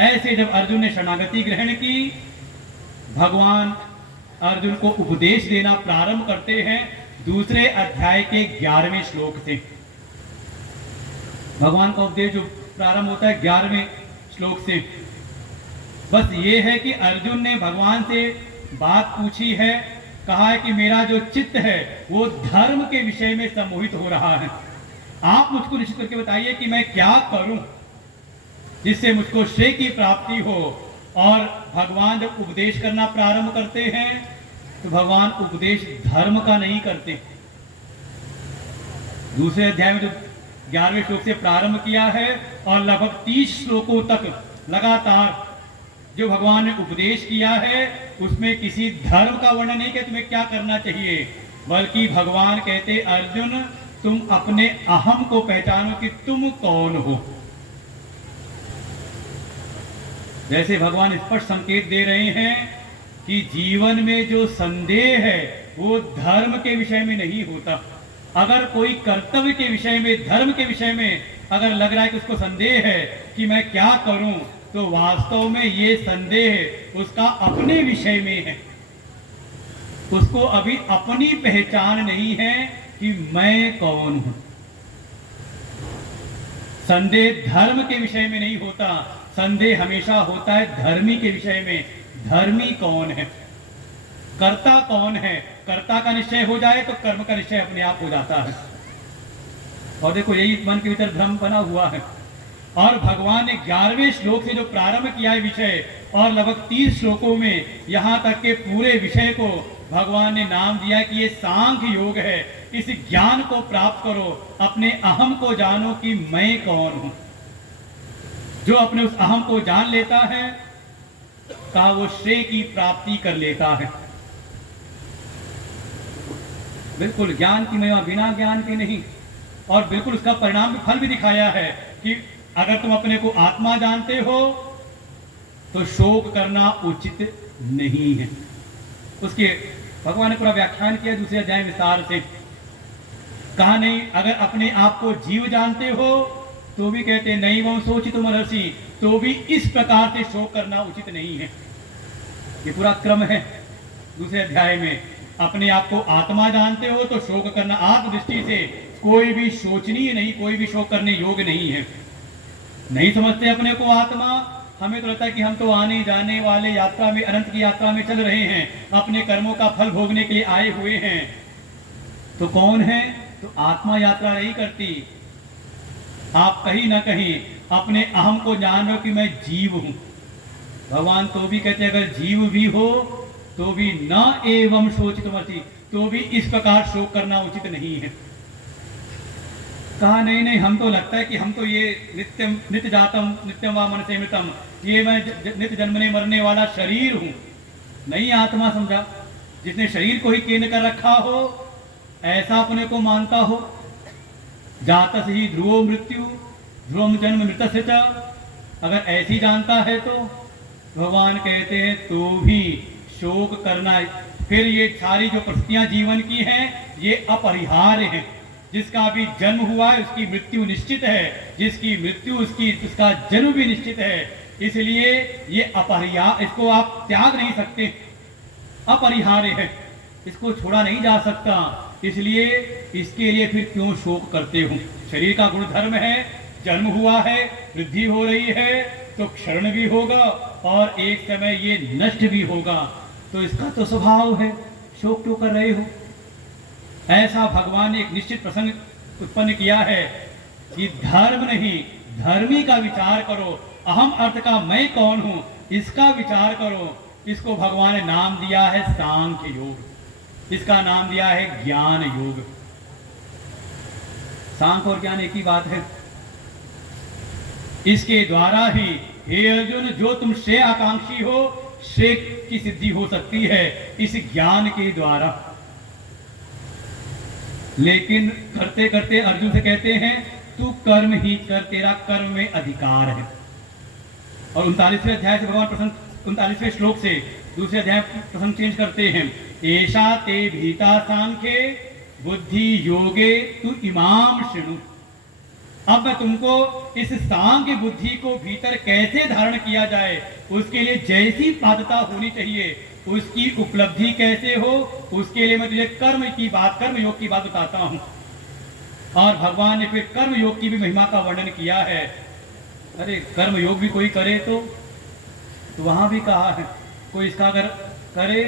ऐसे जब अर्जुन ने शरणागति ग्रहण की, भगवान अर्जुन को उपदेश देना प्रारंभ करते हैं दूसरे अध्याय के 11वें श्लोक से। भगवान का उपदेश जो प्रारंभ होता है 11वें श्लोक से, बस ये है कि अर्जुन ने भगवान से बात पूछी है, कहा है कि मेरा जो चित्त है वो धर्म के विषय में सम्मोहित हो रहा है, आप मुझको निश्चित करके बताइए कि मैं क्या करूं जिससे मुझको श्रेय की प्राप्ति हो। और भगवान जब उपदेश करना प्रारंभ करते हैं तो भगवान उपदेश धर्म का नहीं करते, दूसरे अध्याय में जो 11वें श्लोक से प्रारंभ किया है और लगभग 30 श्लोकों तक लगातार जो भगवान ने उपदेश किया है, उसमें किसी धर्म का वर्णन नहीं कि तुम्हें क्या करना चाहिए, बल्कि भगवान कहते अर्जुन तुम अपने अहम को पहचानो कि तुम कौन हो। जैसे भगवान स्पष्ट संकेत दे रहे हैं कि जीवन में जो संदेह है वो धर्म के विषय में नहीं होता। अगर कोई कर्तव्य के विषय में, धर्म के विषय में अगर लग रहा है कि उसको संदेह है कि मैं क्या करूं, तो वास्तव में ये संदेह उसका अपने विषय में है। उसको अभी अपनी पहचान नहीं है कि मैं कौन हूं। संदेह धर्म के विषय में नहीं होता, संदेह हमेशा होता है धर्मी के विषय में। धर्मी कौन है, कर्ता कौन है। कर्ता का निश्चय हो जाए तो कर्म का निश्चय अपने आप हो जाता है। और देखो यही मन के भीतर भ्रम बना हुआ है। और भगवान ने 11वें श्लोक से जो प्रारंभ किया है विषय, और लगभग 30 श्लोकों में यहां तक के पूरे विषय को भगवान ने नाम दिया कि ये सांख्य योग है। इस ज्ञान को प्राप्त करो, अपने अहम को जानो कि मैं कौन हूं। जो अपने उस अहम को जान लेता है कहा वो श्रेय की प्राप्ति कर लेता है। बिल्कुल ज्ञान की महिमा बिना ज्ञान के नहीं। और बिल्कुल उसका परिणाम फल भी दिखाया है कि अगर तुम अपने को आत्मा जानते हो तो शोक करना उचित नहीं है। उसके भगवान ने पूरा व्याख्यान किया दूसरे अध्याय विस्तार से। कहा नहीं, अगर अपने आप को जीव जानते हो तो भी कहते नहीं वो सोचित महर्षि, तो भी इस प्रकार से शोक करना उचित नहीं है। ये पूरा क्रम है दूसरे अध्याय में। अपने आप को आत्मा जानते हो तो शोक करना आत्मदृष्टि से कोई भी शोचनीय नहीं, कोई भी शोक करने योग्य नहीं है। नहीं समझते अपने को आत्मा, हमें तो लगता है कि हम तो आने जाने वाले यात्रा में, अनंत की यात्रा में चल रहे हैं, अपने कर्मों का फल भोगने के लिए आए हुए हैं। तो कौन है? तो आत्मा यात्रा नहीं करती। आप कहीं ना कहीं अपने अहम को जान रहे हो कि मैं जीव हूं। भगवान तो भी कहते अगर जीव भी हो तो भी न एवं शोचितमर्ति, तो भी इस प्रकार शोक करना उचित नहीं है। कहा नहीं नहीं, हम तो लगता है कि हम तो ये नित्य जातम नित्यम वा मनसे मृतम, ये मैं नित्य जन्मने मरने वाला शरीर हूं। नहीं आत्मा समझा। जिसने शरीर को ही केंद्र कर रखा हो ऐसा अपने को मानता हो। जातस ही ध्रुवो मृत्यु ध्रुवम जन्म मृतस्य च, अगर ऐसी जानता है तो भगवान कहते हैं तो भी शोक करना। फिर ये सारी जो परिस्थितियां जीवन की हैं ये अपरिहार्य है। जिसका भी जन्म हुआ है उसकी मृत्यु निश्चित है, जिसकी मृत्यु उसका जन्म भी निश्चित है। इसलिए ये अपरिहार्य, इसको आप त्याग नहीं सकते, अपरिहार्य है, इसको छोड़ा नहीं जा सकता। इसलिए इसके लिए फिर क्यों शोक करते हो? शरीर का गुणधर्म है, जन्म हुआ है, वृद्धि हो रही है तो क्षरण भी होगा और एक समय ये नष्ट भी होगा। तो इसका तो स्वभाव है, शोक क्यों कर रहे हो? ऐसा भगवान ने एक निश्चित प्रसंग उत्पन्न किया है कि धर्म नहीं, धर्मी का विचार करो। अहम अर्थ का मैं कौन हूं इसका विचार करो। इसको भगवान ने नाम दिया है सांख्य योग, इसका नाम दिया है ज्ञान योग। सांख्य और ज्ञान एक ही बात है। इसके द्वारा ही हे अर्जुन, जो तुम श्रेय आकांक्षी हो, श्रेय की सिद्धि हो सकती है इस ज्ञान के द्वारा। लेकिन करते करते अर्जुन से कहते हैं तू कर्म ही कर, तेरा कर्म में अधिकार है। और 39वें अध्याय से भगवान प्रसंग, 39वें श्लोक से दूसरे अध्याय प्रसंग चेंज करते हैं। ऐसा ते भीता सांख्ये बुद्धि योगे तू इमाम शृणु। अब मैं तुमको इस सांख्य बुद्धि को भीतर कैसे धारण किया जाए, उसके लिए जैसी पात्रता होनी चाहिए, उसकी उपलब्धि कैसे हो, उसके लिए मैं तुझे कर्म योग की बात बताता हूं। और भगवान ने फिर कर्म योग की भी महिमा का वर्णन किया है। अरे कर्म योग भी कोई करे तो वहां भी कहा है कोई इसका अगर करे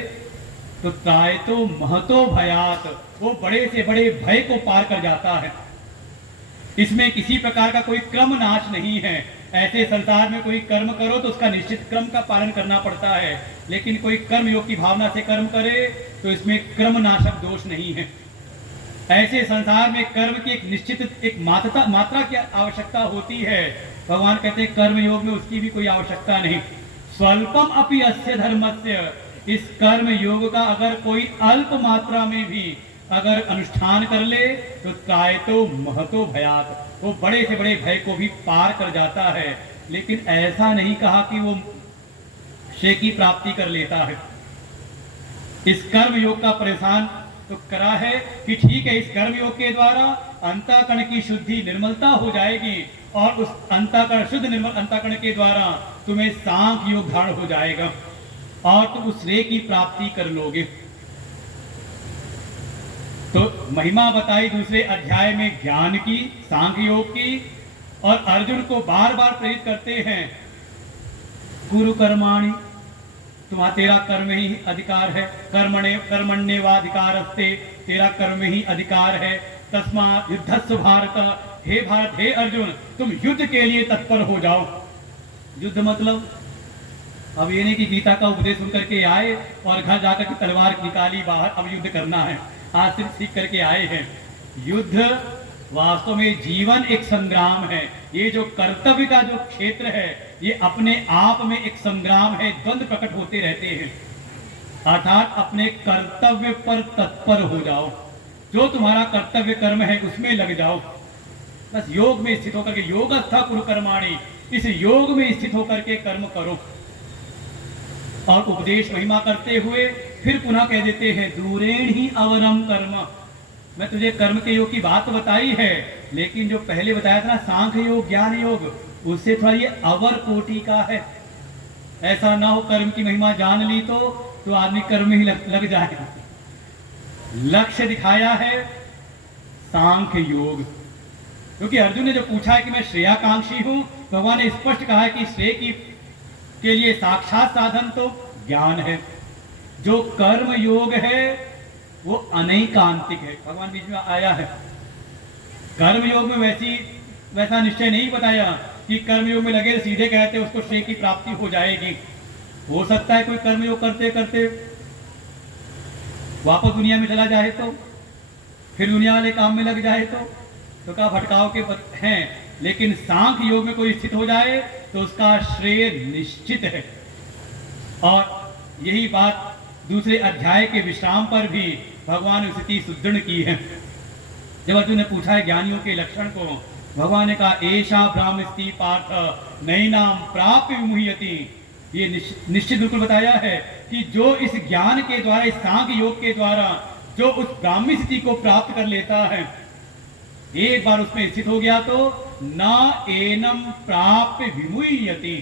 तो त्रायतो महतो भयात, वो बड़े से बड़े भय को पार कर जाता है। इसमें किसी प्रकार का कोई क्रम नाश नहीं है। ऐसे संसार में कोई कर्म करो तो उसका निश्चित क्रम का पालन करना पड़ता है, लेकिन कोई कर्म योग की भावना से कर्म करे तो इसमें क्रम नाशक दोष नहीं है। ऐसे संसार में कर्म की एक निश्चित एक मात्रा की आवश्यकता होती है। भगवान कहते हैं कर्म योग में उसकी भी कोई आवश्यकता नहीं। स्वल्पम अपि अस्य धर्मस्य, इस कर्म योग का अगर कोई अल्प मात्रा में भी अगर अनुष्ठान कर ले तो त्रायतो महतो भयात, वो बड़े से बड़े भय को भी पार कर जाता है। लेकिन ऐसा नहीं कहा कि वो श्रेय की प्राप्ति कर लेता है। इस कर्म योग का परेशान तो करा है कि ठीक है, इस कर्म योग के द्वारा अंतःकरण की शुद्धि निर्मलता हो जाएगी और उस अंतःकरण शुद्ध निर्मल अंतःकरण के द्वारा तुम्हें सांख्य योग धारण हो जाएगा और तुम उस श्रेय की प्राप्ति कर लोगे। तो महिमा बताई दूसरे अध्याय में ज्ञान की, सांख्य योग की, और अर्जुन को बार बार प्रेरित करते हैं गुरु कर्माणि, तुम्हारा तेरा कर्म ही अधिकार है, कर्मण्येवाधिकारस्ते, तेरा कर्म ही अधिकार है, तस्मात् युद्धस्व भारत, हे भारत हे अर्जुन तुम युद्ध के लिए तत्पर हो जाओ। युद्ध मतलब अब ये नहीं कि गीता का उपदेश सुन करके आए और घर जाकर के तलवार निकाली बाहर, अब युद्ध करना है, आज सिर्फ सीख करके आए हैं। युद्ध वास्तव में जीवन एक संग्राम है। ये जो कर्तव्य का जो क्षेत्र है ये अपने आप में एक संग्राम है, द्वंद्व प्रकट होते रहते हैं। अर्थात अपने कर्तव्य पर तत्पर हो जाओ, जो तुम्हारा कर्तव्य कर्म है उसमें लग जाओ, बस योग में स्थित होकर के, योगस्थ कुरु कर्माणि, इस योग में स्थित होकर के कर्म करो। और उपदेश महिमा करते हुए फिर पुनः कह देते हैं दूरेण ही अवरम कर्म। मैं तुझे कर्म के योग की बात बताई है, लेकिन जो पहले बताया था ना सांख्य योग ज्ञान योग, उससे थोड़ा ये अवर कोटि का है। ऐसा ना हो कर्म की महिमा जान ली तो आदमी कर्म ही लग जाए। लक्ष्य दिखाया है सांख्य योग, क्योंकि अर्जुन ने जो पूछा है कि मैं श्रेयाकांक्षी हूं, भगवान ने स्पष्ट कहा है कि श्रेय के लिए साक्षात साधन तो ज्ञान है। जो कर्म योग है वो अनैकांतिक है। भगवान बीच में आया है, कर्म योग में वैसा निश्चय नहीं बताया कि कर्म योग में लगे सीधे कहते उसको श्रेय की प्राप्ति हो जाएगी। हो सकता है कोई कर्म योग करते करते वापस दुनिया में चला जाए तो, फिर दुनिया वाले काम में लग जाए तो क्या भटकाव के हैं। लेकिन सांख्य योग में कोई स्थित हो जाए तो उसका श्रेय निश्चित है। और यही बात दूसरे अध्याय के विश्राम पर भी भगवान ने स्थिति सुदृढ़ की है। जब अर्जुन ने पूछा है ज्ञानियों के लक्षण को, भगवान ने कहा एषा ब्राह्मस्ति पार्थ नैनाम प्राप्य विमुह्यति। ये निश्चित बिल्कुल बताया है कि जो इस ज्ञान के द्वारा, इस सांख्य योग के द्वारा जो उस ब्राह्मी स्थिति को प्राप्त कर लेता है, एक बार उसमें स्थित हो गया तो न एनम प्राप्य विमुह्यति,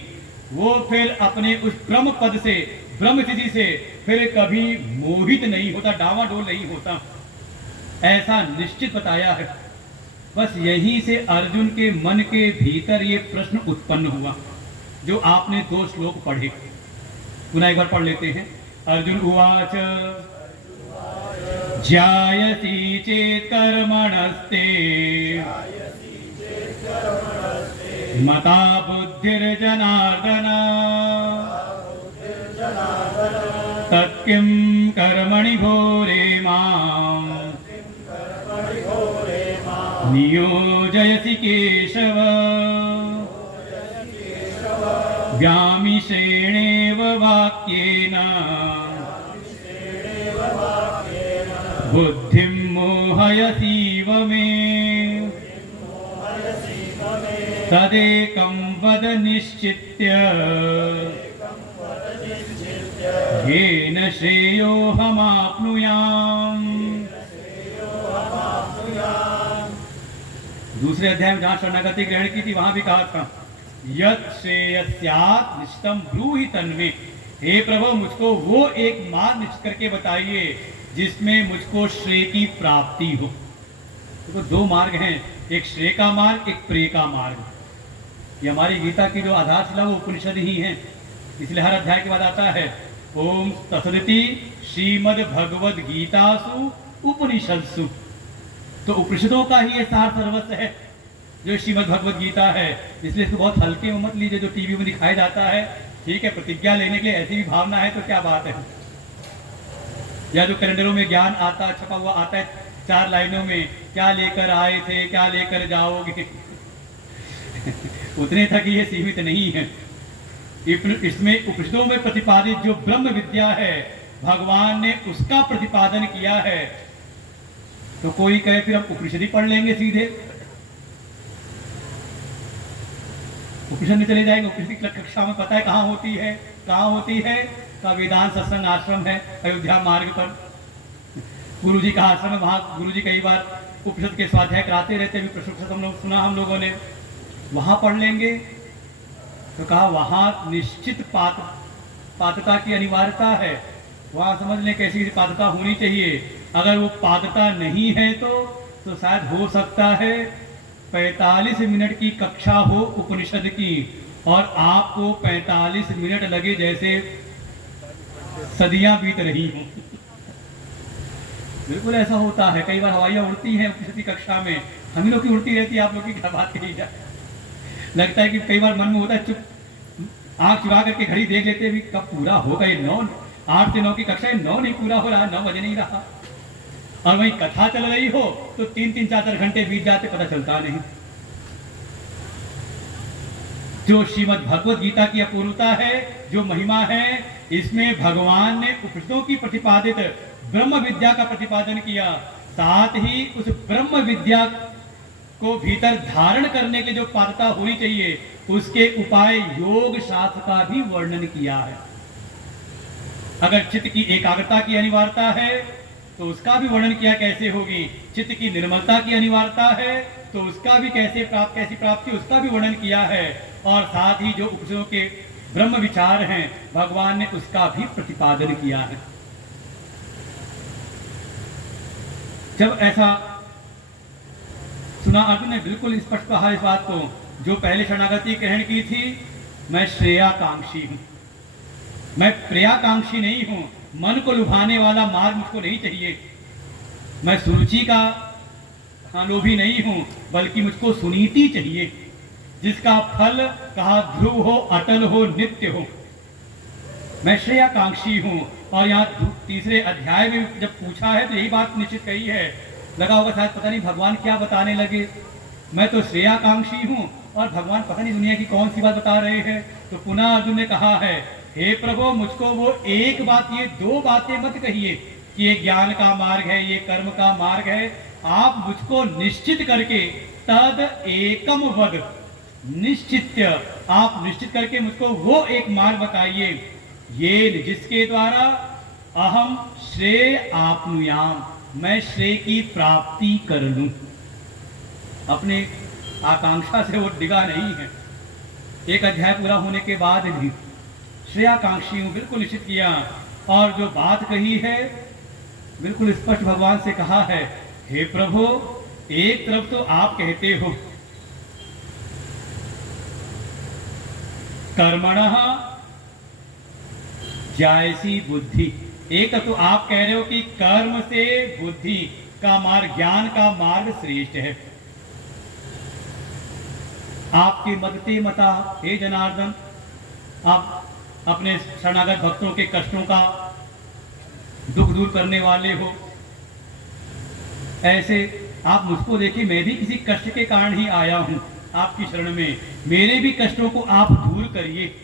वो फिर अपने उस ब्रह्म पद से, ब्रह्म स्थिति से फिर कभी मोहित नहीं होता, डावाडोल नहीं होता, ऐसा निश्चित बताया है। बस यहीं से अर्जुन के मन के भीतर ये प्रश्न उत्पन्न हुआ जो आपने 2 श्लोक पढ़े। पुनः एक बार पढ़ लेते हैं। अर्जुन उवाच ज्यायसी चेत् कर्मणस्ते मता बुद्धिर्जनार्दन तत्किं कर्मणि घोरे मां नियोजयसि केशव व्यामिश्रेणेव वाक्येन बुद्धिं मोहयसीव मे तदेकं वद निश्चित्य येन श्रेयोऽहमाप्नुयाम्। दूसरे अध्याय में जहां शरणागति ग्रहण की थी वहां भी कहा था यत् श्रेयस्यात् निश्चितं ब्रूहि तन्मे। हे प्रभु मुझको वो एक मार्ग निश्चित करके बताइए जिसमें मुझको श्रेय की प्राप्ति हो। तो 2 मार्ग हैं, एक श्रेय का मार्ग, एक प्रेय का मार्ग। ये हमारी गीता की जो आधारशिला वो उपनिषद ही है, इसलिए हर अध्याय के बाद आता है ओम तत्सदिति श्रीमद् भगवद गीतासु उपनिषदसु। तो उपनिषदों का ही ये सार सर्वस्व है जो श्रीमद् भगवद गीता है। इसलिए इसको बहुत हल्के में मत लीजिए जो टीवी में दिखाया जाता है। ठीक है, प्रतिज्ञा लेने के लिए ऐसी भी भावना है तो क्या बात है, या जो कैलेंडरों में ज्ञान आता छपा हुआ आता है 4 लाइनों में क्या लेकर आए थे, क्या लेकर जाओगे उतने तक ये सीमित नहीं है। इसमें उपनिषदों में प्रतिपादित जो ब्रह्म विद्या है, भगवान ने उसका प्रतिपादन किया है। तो कोई कहे फिर हम उपनिषद ही पढ़ लेंगे सीधे, उपनिषद में चले जाएंगे। उपनिषद की कक्षा में पता है कहाँ होती है, कहाँ होती है का वेदांत सत्संग आश्रम है अयोध्या मार्ग पर, गुरु जी का आश्रम है। वहाँ गुरु जी कई बार उपनिषद के स्वाध्याय कराते रहते, भी प्रशुभ हम लोग सुना हम लोगों ने, वहाँ पढ़ लेंगे। तो कहा वहाँ निश्चित पात्रता की अनिवार्यता है, वहाँ समझ लें कैसी पात्रता होनी चाहिए। अगर वो पात्रता नहीं है तो शायद हो सकता है 45 मिनट की कक्षा हो उपनिषद की और आपको 45 मिनट लगे जैसे सदियां बीत रही हों। बिल्कुल ऐसा होता है, कई बार हवाइयाँ उड़ती हैं उपनिषद की कक्षा में, हम ही लोग की उड़ती रहती है, आप लोग की क्या बात कही जाए। लगता है कि कई बार मन में होता है, चुप आंख चुरा करके घड़ी देख लेते हैं कब पूरा होगा ये 8 से 9 की कक्षा, 9 नहीं पूरा हो रहा, 9 बजे नहीं रहा। और वही कथा चल रही हो तो 3-3, 4-4 घंटे बीत जाते, पता चलता नहीं। जो श्रीमद् भगवद गीता की अपूर्वता है, जो महिमा है, इसमें भगवान ने उपनिषदों की प्रतिपादित ब्रह्म विद्या का प्रतिपादन किया, साथ ही उस ब्रह्म विद्या को भीतर धारण करने के जो पात्रता होनी चाहिए उसके उपाय योग शास्त्र का भी वर्णन किया है। अगर चित्त की एकाग्रता की अनिवार्यता है तो उसका भी वर्णन किया कैसे होगी, चित्त की निर्मलता की अनिवार्यता है तो उसका भी कैसी प्राप्ति उसका भी वर्णन किया है, और साथ ही जो उपनिषदों के ब्रह्म विचार हैं भगवान ने उसका भी प्रतिपादन किया है। जब ऐसा सुना, अर्जुन ने बिल्कुल स्पष्ट कहा इस बात को, जो पहले शरणागति ग्रहण की थी, मैं श्रेयाकांक्षी हूं, मैं प्रियाकांक्षी नहीं हूं, मन को लुभाने वाला मार्ग मुझको नहीं चाहिए, मैं सुरुचि का लोभी नहीं हूं, बल्कि मुझको सुनीति चाहिए जिसका फल कहा ध्रुव हो, अटल हो, नित्य हो। मैं श्रेयाकांक्षी हूं। और यहाँ 3रे अध्याय में जब पूछा है तो यही बात निश्चित कही है, लगा होगा शायद पता नहीं भगवान क्या बताने लगे, मैं तो श्रेयाकांक्षी हूं और भगवान पता नहीं दुनिया की कौन सी बात बता रहे हैं। तो पुनः अर्जुन ने कहा है, हे प्रभु मुझको वो एक बात, ये 2 बातें मत कहिए कि ये ज्ञान का मार्ग है, ये कर्म का मार्ग है, आप मुझको निश्चित करके तद एकम वद, निश्चित्य, आप निश्चित करके मुझको वो एक मार्ग बताइए, ये जिसके द्वारा अहम श्रेय आपनुयाम, मैं श्रेय की प्राप्ति कर लूं। अपने आकांक्षा से वो डिगा नहीं है, एक अध्याय पूरा होने के बाद भी श्रेयाकांक्षी हूं, बिल्कुल निश्चित किया। और जो बात कही है बिल्कुल स्पष्ट भगवान से कहा है, हे प्रभु एक तरफ तो आप कहते हो कर्मणः जायसी बुद्धि, एक तो आप कह रहे हो कि कर्म से बुद्धि का मार्ग, ज्ञान का मार्ग श्रेष्ठ है। आपके मदते मता हे जनार्दन, आप अपने शरणागत भक्तों के कष्टों का दुख दूर करने वाले हो, ऐसे आप मुझको देखिए, मैं भी किसी कष्ट के कारण ही आया हूं आपकी शरण में, मेरे भी कष्टों को आप दूर करिए।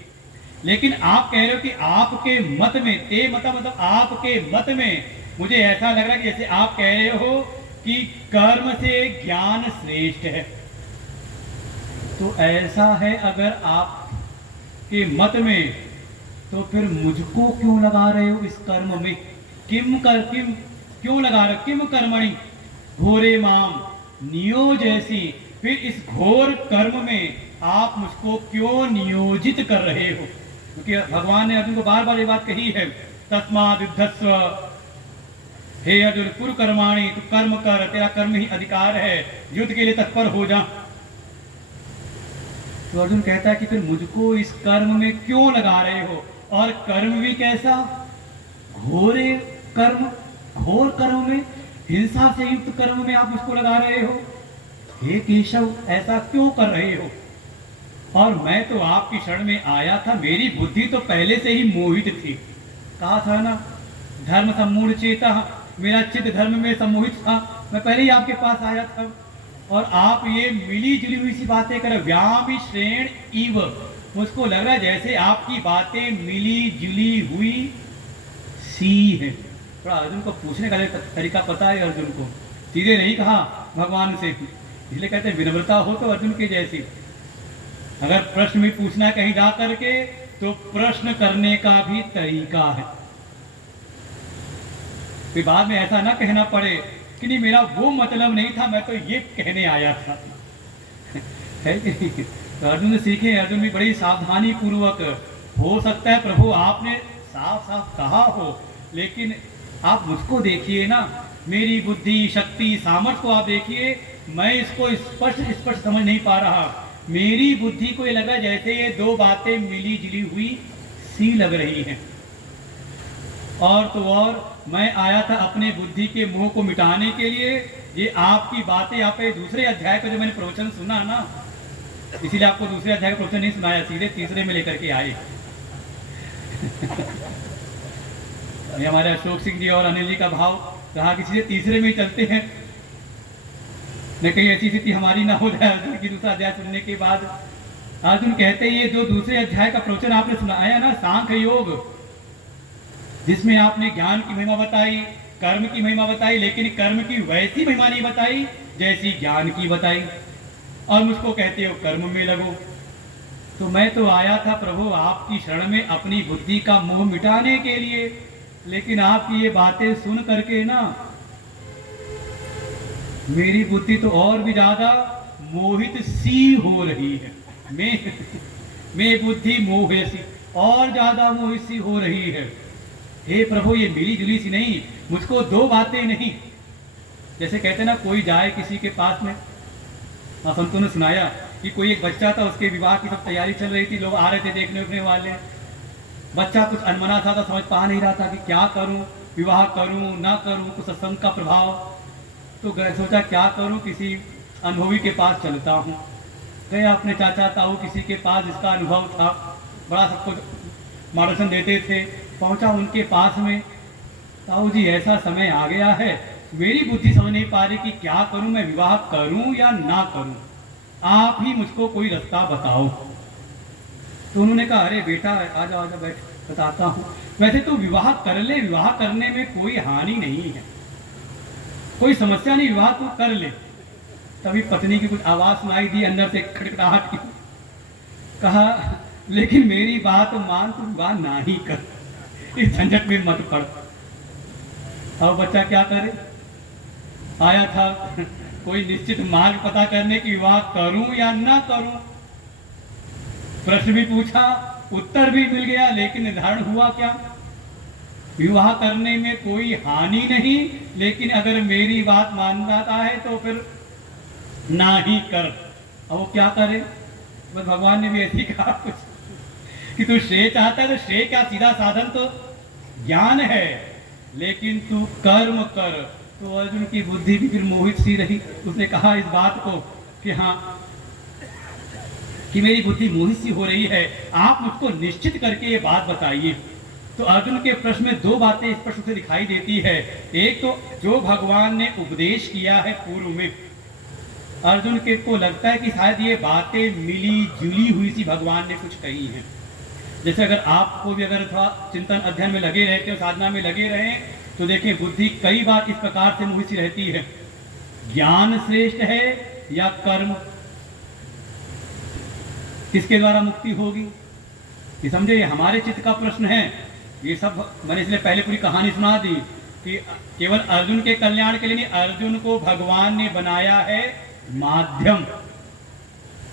लेकिन आप कह रहे हो कि आपके मत में, ते मता मतलब आपके मत में, मुझे ऐसा लग रहा है कि जैसे आप कह रहे हो कि कर्म से ज्ञान श्रेष्ठ है। तो ऐसा है अगर आपके मत में, तो फिर मुझको क्यों लगा रहे हो इस कर्म में, किम क्यों लगा रहे हो, किम कर्मणि घोरे माम नियोजयसी, फिर इस घोर कर्म में आप मुझको क्यों नियोजित कर रहे हो। क्योंकि भगवान ने अर्जुन को बार बार ये बात कही है, तस्माद् युद्धस्व, हे अर्जुन कुरु कर्माणि, तू कर्म कर, तेरा कर्म ही अधिकार है, युद्ध के लिए तत्पर हो जा। तो अर्जुन कहता है कि फिर मुझको इस कर्म में क्यों लगा रहे हो, और कर्म भी कैसा, घोरे कर्म, घोर कर्म में, हिंसा से युक्त कर्म में आप मुझको लगा रहे हो। हे केशव ऐसा क्यों कर रहे हो, और मैं तो आपकी शरण में आया था, मेरी बुद्धि तो पहले से ही मोहित थी। कहा था ना, धर्म सम्मूढ़ चेता मेरा चित्त धर्म में सम्मोहित था, मैं पहले ही आपके पास आया था, और आप ये मिली जुली हुई सी बातें कर व्याम श्रेण इव, मुझको लग रहा है जैसे आपकी बातें मिली जुली हुई सी है। थोड़ा अर्जुन को पूछने का तरीका पता है, अर्जुन को सीधे नहीं कहा भगवान से, इसलिए कहते हैं विनम्रता हो तो अर्जुन के जैसी। अगर प्रश्न भी पूछना है कहीं जा करके तो प्रश्न करने का भी तरीका है, फिर बाद में ऐसा ना कहना पड़े कि नहीं मेरा वो मतलब नहीं था, मैं तो ये कहने आया था। है कि नहीं? तो अर्जुन सीखे, अर्जुन भी बड़ी सावधानी पूर्वक, हो सकता है प्रभु आपने साफ साफ कहा हो, लेकिन आप मुझको देखिए ना, मेरी बुद्धि शक्ति सामर्थ्य को आप देखिए, मैं इसको स्पष्ट समझ नहीं पा रहा। मेरी बुद्धि को ये लगा जैसे ये दो बातें मिली जुली हुई सी लग रही हैं। और तो और मैं आया था अपने बुद्धि के मोह को मिटाने के लिए। ये आपकी बातें, यहाँ पे दूसरे अध्याय का जो मैंने प्रवचन सुना ना, इसीलिए आपको दूसरे अध्याय का प्रवचन नहीं सुनाया, सीधे तीसरे में लेकर के आए। ये हमारे अशोक सिंह जी और अनिल जी का भाव रहा कि सीधे तीसरे में ही चलते हैं, न कहीं ऐसी स्थिति हमारी ना हो जाए अर्जुन की दूसरा अध्याय सुनने के बाद। अर्जुन कहते हैं ये जो दूसरे अध्याय का प्रवचन आपने सुनाया ना, सांख्य योग, जिसमें आपने ज्ञान की महिमा बताई, कर्म की महिमा बताई, लेकिन कर्म की वैसी महिमा नहीं बताई जैसी ज्ञान की बताई, और मुझको कहते हो कर्म में लगो। तो मैं तो आया था प्रभु आपकी शरण में अपनी बुद्धि का मोह मिटाने के लिए, लेकिन आपकी ये बातें सुन करके ना मेरी बुद्धि तो और भी ज्यादा मोहित सी हो रही है। मैं बुद्धि मोह सी और ज्यादा मोहित सी हो रही है। हे प्रभु ये मिली जुली सी नहीं, मुझको दो बातें नहीं। जैसे कहते ना कोई जाए किसी के पास में, संतों ने सुनाया कि कोई एक बच्चा था, उसके विवाह की सब तैयारी चल रही थी, लोग आ रहे थे देखने उठने वाले। बच्चा कुछ अनमना था, तो समझ पा नहीं रहा था कि क्या करूं, विवाह करूं ना करूं, कुछ सत्संग का प्रभाव। तो सोचा क्या करूं, किसी अनुभवी के पास चलता हूं। गए अपने चाचा ताऊ किसी के पास जिसका अनुभव था, बड़ा सबको मार्गदर्शन देते थे। पहुंचा उनके पास में, ताऊ जी ऐसा समय आ गया है, मेरी बुद्धि समझ नहीं पा रही कि क्या करूं, मैं विवाह करूं या ना करूं, आप ही मुझको कोई रास्ता बताओ। तो उन्होंने कहा अरे बेटा आ जाओ बैठ, बताता हूँ। वैसे तो विवाह कर ले, विवाह करने में कोई हानि नहीं है, कोई समस्या नहीं, विवाह तो कर ले। तभी पत्नी की कुछ आवाज सुनाई दी अंदर से खटखटाहट की। कहा लेकिन मेरी बात मान, तू विवाह ना ही कर, इस झंझट में मत पड़। अब बच्चा क्या करे, आया था कोई निश्चित मार्ग पता करने की, विवाह करूं या ना करूं। प्रश्न भी पूछा, उत्तर भी मिल गया, लेकिन निर्धारण हुआ क्या, विवाह करने में कोई हानि नहीं, लेकिन अगर मेरी बात मानता है तो फिर ना ही कर। अब वो क्या करे, बस भगवान ने भी ऐसी कहा कुछ कि तू श्रेय चाहता है तो श्रेय का सीधा साधन तो ज्ञान है, लेकिन तू कर्म कर। तो अर्जुन की बुद्धि भी फिर मोहित सी रही। उसने कहा इस बात को कि हाँ कि मेरी बुद्धि मोहित सी हो रही है, आप मुझको निश्चित करके ये बात बताइए। तो अर्जुन के प्रश्न में दो बातें स्पष्ट रूप से दिखाई देती है। एक तो जो भगवान ने उपदेश किया है पूर्व में, अर्जुन के को लगता है कि शायद ये बातें मिली जुली हुई सी भगवान ने कुछ कही हैं। जैसे अगर आपको भी अगर थोड़ा चिंतन अध्ययन में लगे रहते हो, साधना में लगे रहे, तो देखें बुद्धि कई बार इस प्रकार से मोहित सी रहती है, ज्ञान श्रेष्ठ है या कर्म, किसके द्वारा मुक्ति होगी। ये समझे, ये हमारे चित्त का प्रश्न है। ये सब मैंने इसलिए पहले पूरी कहानी सुना दी कि केवल अर्जुन के कल्याण के लिए नहीं, अर्जुन को भगवान ने बनाया है माध्यम,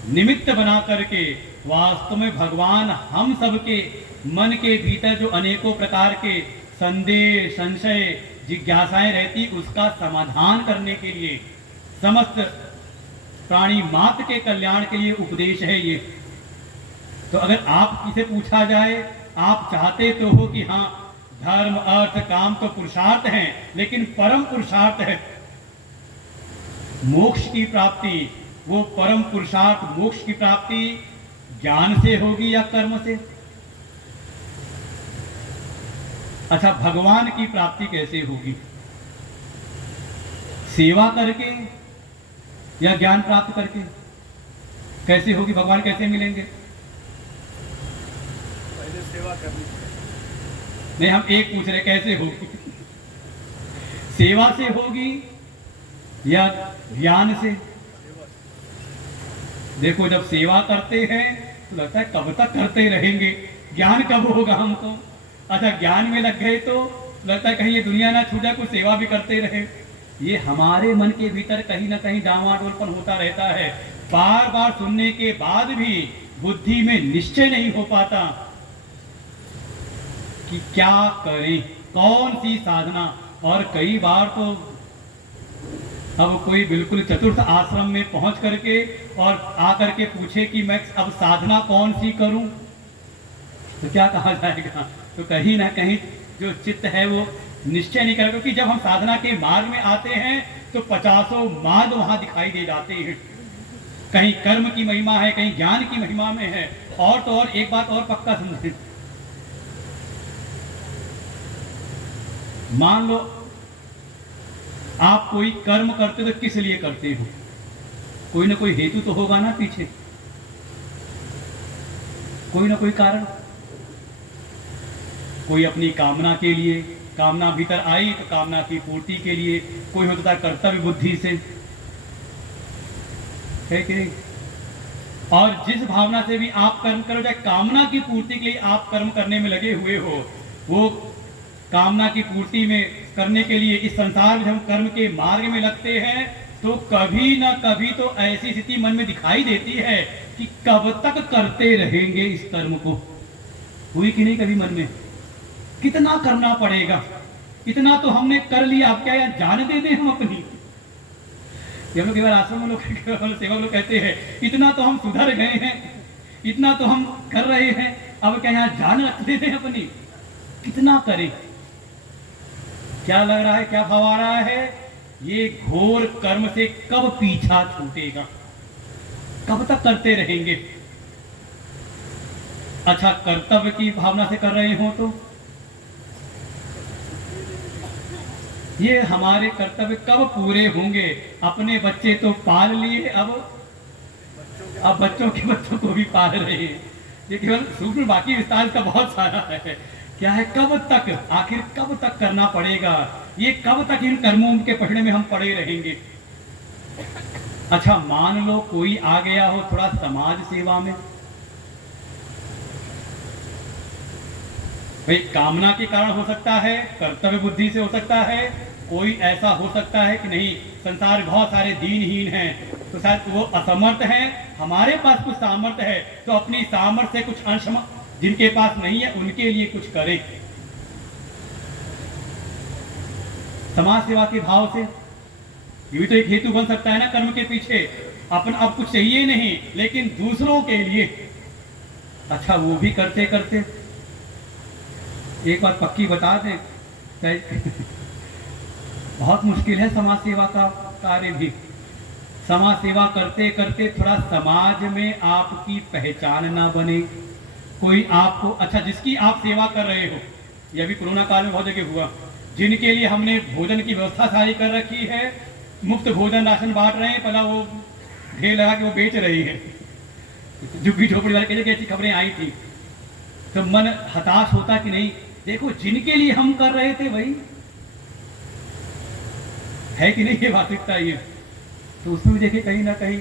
निमित्त बना करके। वास्तव में भगवान हम सबके मन के भीतर जो अनेकों प्रकार के संदेह, संशय, जिज्ञासाएं रहती, उसका समाधान करने के लिए, समस्त प्राणी मात्र के कल्याण के लिए उपदेश है ये। तो अगर आप इसे पूछा जाए, आप चाहते तो हो कि हाँ धर्म अर्थ काम तो पुरुषार्थ हैं, लेकिन परम पुरुषार्थ है मोक्ष की प्राप्ति। वो परम पुरुषार्थ मोक्ष की प्राप्ति ज्ञान से होगी या कर्म से। अच्छा, भगवान की प्राप्ति कैसे होगी, सेवा करके या ज्ञान प्राप्त करके? कैसे होगी? भगवान कैसे मिलेंगे? पहले सेवा करनी नहीं, हम एक पूछ रहे कैसे होगी? सेवा से होगी या ज्ञान से? देखो, जब सेवा करते हैं तो लगता है कब तक करते रहेंगे, ज्ञान कब होगा हमको। अच्छा, ज्ञान में लग गए तो लगता है कहीं ये दुनिया ना छूट जाए, कुछ सेवा भी करते रहे। ये हमारे मन के भीतर कहीं ना कहीं डामाडोलपन होता रहता है। बार बार सुनने के बाद भी बुद्धि में निश्चय नहीं हो पाता कि क्या करें, कौन सी साधना। और कई बार तो अब कोई बिल्कुल चतुर्थ आश्रम में पहुंच करके और आकर के पूछे कि मैं अब साधना कौन सी करूं, तो क्या कहा जाएगा? तो कहीं ना कहीं जो चित्त है वो निश्चय नहीं करेगा। क्योंकि जब हम साधना के मार्ग में आते हैं तो 50 मार्ग वहां दिखाई दे जाते हैं। कहीं कर्म की महिमा है, कहीं ज्ञान की महिमा में है। और तो और एक बात और पक्का समझें, मान लो आप कोई कर्म करते हो तो किस लिए करते हो? कोई ना कोई हेतु तो होगा ना पीछे, कोई ना कोई कारण। कोई अपनी कामना के लिए, कामना भीतर आई तो कामना की पूर्ति के लिए। कोई होता है कर्तव्य बुद्धि से, है कि नहीं? और जिस भावना से भी आप कर्म करो, चाहे कामना की पूर्ति के लिए आप कर्म करने में लगे हुए हो, वो कामना की पूर्ति में करने के लिए इस संसार में हम कर्म के मार्ग में लगते हैं तो कभी ना कभी तो ऐसी स्थिति मन में दिखाई देती है कि कब तक करते रहेंगे इस कर्म को। हुई कि नहीं कभी मन में? कितना करना पड़ेगा, इतना तो हमने कर लिया, अब क्या यार जान दे दें हम अपनी? हम लोग केवल आश्रम में लोग सेवक लोग कहते हैं इतना तो हम सुधर गए हैं, इतना तो हम कर रहे हैं, अब क्या यहाँ जान रख देते हैं अपनी? कितना करें? क्या लग रहा है, क्या भाव आ रहा है? ये घोर कर्म से कब पीछा छूटेगा, कब तक करते रहेंगे? अच्छा, कर्तव्य की भावना से कर रहे हो तो ये हमारे कर्तव्य कब पूरे होंगे? अपने बच्चे तो पाल लिए, अब बच्चों के बच्चों को भी पाल रहे हैं। ये केवल सूक्ष्म, बाकी विस्तार का बहुत सारा है। क्या है, कब तक, आखिर कब तक करना पड़ेगा? ये कब तक इन कर्मों के पढ़ने में हम पड़े रहेंगे? अच्छा, मान लो कोई आ गया हो थोड़ा समाज सेवा में, भाई कामना के कारण हो सकता है, कर्तव्य बुद्धि से हो सकता है, कोई ऐसा हो सकता है कि नहीं संसार बहुत सारे दीनहीन हैं तो शायद वो असमर्थ हैं, हमारे पास कुछ सामर्थ्य है तो अपनी सामर्थ्य से कुछ अंश जिनके पास नहीं है उनके लिए कुछ करें। समाज सेवा के भाव से ये भी तो एक हेतु बन सकता है ना कर्म के पीछे। अपना अब कुछ चाहिए नहीं लेकिन दूसरों के लिए। अच्छा, वो भी करते करते एक बात पक्की बता दें, बहुत मुश्किल है समाज सेवा का कार्य भी। समाज सेवा करते करते थोड़ा समाज में आपकी पहचान ना बने, कोई आपको, अच्छा जिसकी आप सेवा कर रहे हो, यह भी कोरोना काल में बहुत जगह हुआ, जिनके लिए हमने भोजन की व्यवस्था सारी कर रखी है, मुफ्त भोजन राशन बांट रहे हैं, पहला वो ढेर लगा के वो बेच रही है, झुग्गी झोपड़ी वाले के ऐसी खबरें आई थी, तो मन हताश होता कि नहीं, देखो जिनके लिए हम कर रहे थे वही है कि नहीं, ये वास्तविकता ये। तो उसमें भी देखिए कहीं ना कहीं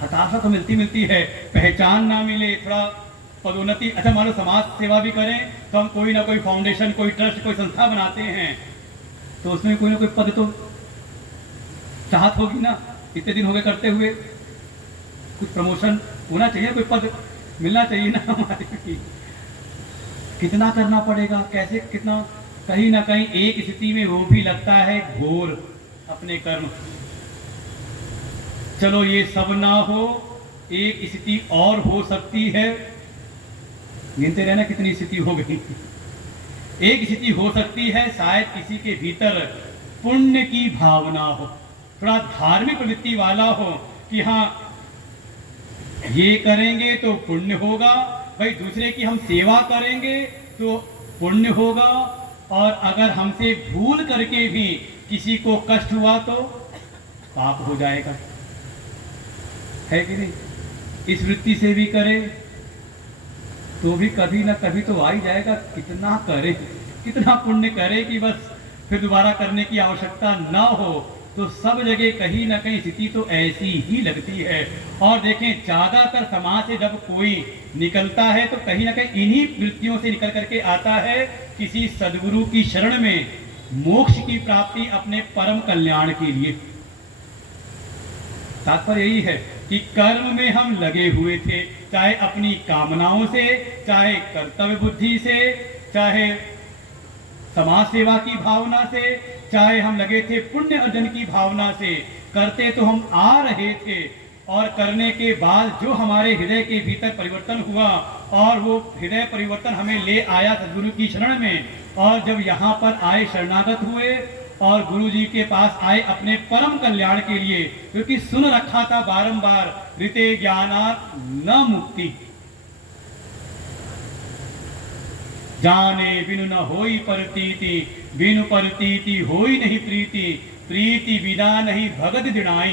हताशा तो मिलती है, पहचान ना मिले, थोड़ा पदोन्नति। अच्छा, मान लो समाज सेवा भी करें तो हम कोई ना कोई फाउंडेशन, कोई ट्रस्ट, कोई संस्था बनाते हैं तो उसमें कोई ना कोई पद तो चाहत होगी ना, इतने दिन हो गए करते हुए, कुछ प्रमोशन होना चाहिए, कोई पद मिलना चाहिए ना हमारे। कितना करना पड़ेगा, कैसे, कितना, कहीं ना कहीं एक स्थिति में वो भी लगता है घोर अपने कर्म। चलो ये सब ना हो, एक स्थिति और हो सकती है, गिनते रहना कितनी स्थिति हो गई। एक स्थिति हो सकती है, शायद किसी के भीतर पुण्य की भावना हो, थोड़ा धार्मिक प्रवृत्ति वाला हो कि हाँ ये करेंगे तो पुण्य होगा, भाई दूसरे की हम सेवा करेंगे तो पुण्य होगा, और अगर हमसे भूल करके भी किसी को कष्ट हुआ तो पाप हो जाएगा, है कि नहीं? इस वृत्ति से भी करे तो भी कभी ना कभी तो आ ही जाएगा। कितना करे, कितना पुण्य करे कि बस फिर दोबारा करने की आवश्यकता ना हो। तो सब जगह कहीं ना कहीं स्थिति तो ऐसी ही लगती है। और देखें, ज्यादातर समाज से जब कोई निकलता है तो कहीं ना कहीं इन्हीं वृत्तियों से निकल करके आता है किसी सदगुरु की शरण में, मोक्ष की प्राप्ति, अपने परम कल्याण के लिए। तात्पर्य यही है कि कर्म में हम लगे हुए थे, चाहे अपनी कामनाओं से, चाहे कर्तव्य बुद्धि से, चाहे समाज सेवा की भावना से, चाहे हम लगे थे पुण्य अर्जन की भावना से। करते तो हम आ रहे थे, और करने के बाद जो हमारे हृदय के भीतर परिवर्तन हुआ, और वो हृदय परिवर्तन हमें ले आया सद्गुरु की शरण में। और जब यहाँ पर आए, शरणागत हुए और गुरु जी के पास आए अपने परम कल्याण के लिए, क्योंकि सुन रखा था बारंबार, ऋते ज्ञानात् न मुक्ति, जाने बिनु न होई परतीति, बिनु परतीति होई नहीं प्रीति, प्रीति बिना नहीं भगत दिनाई।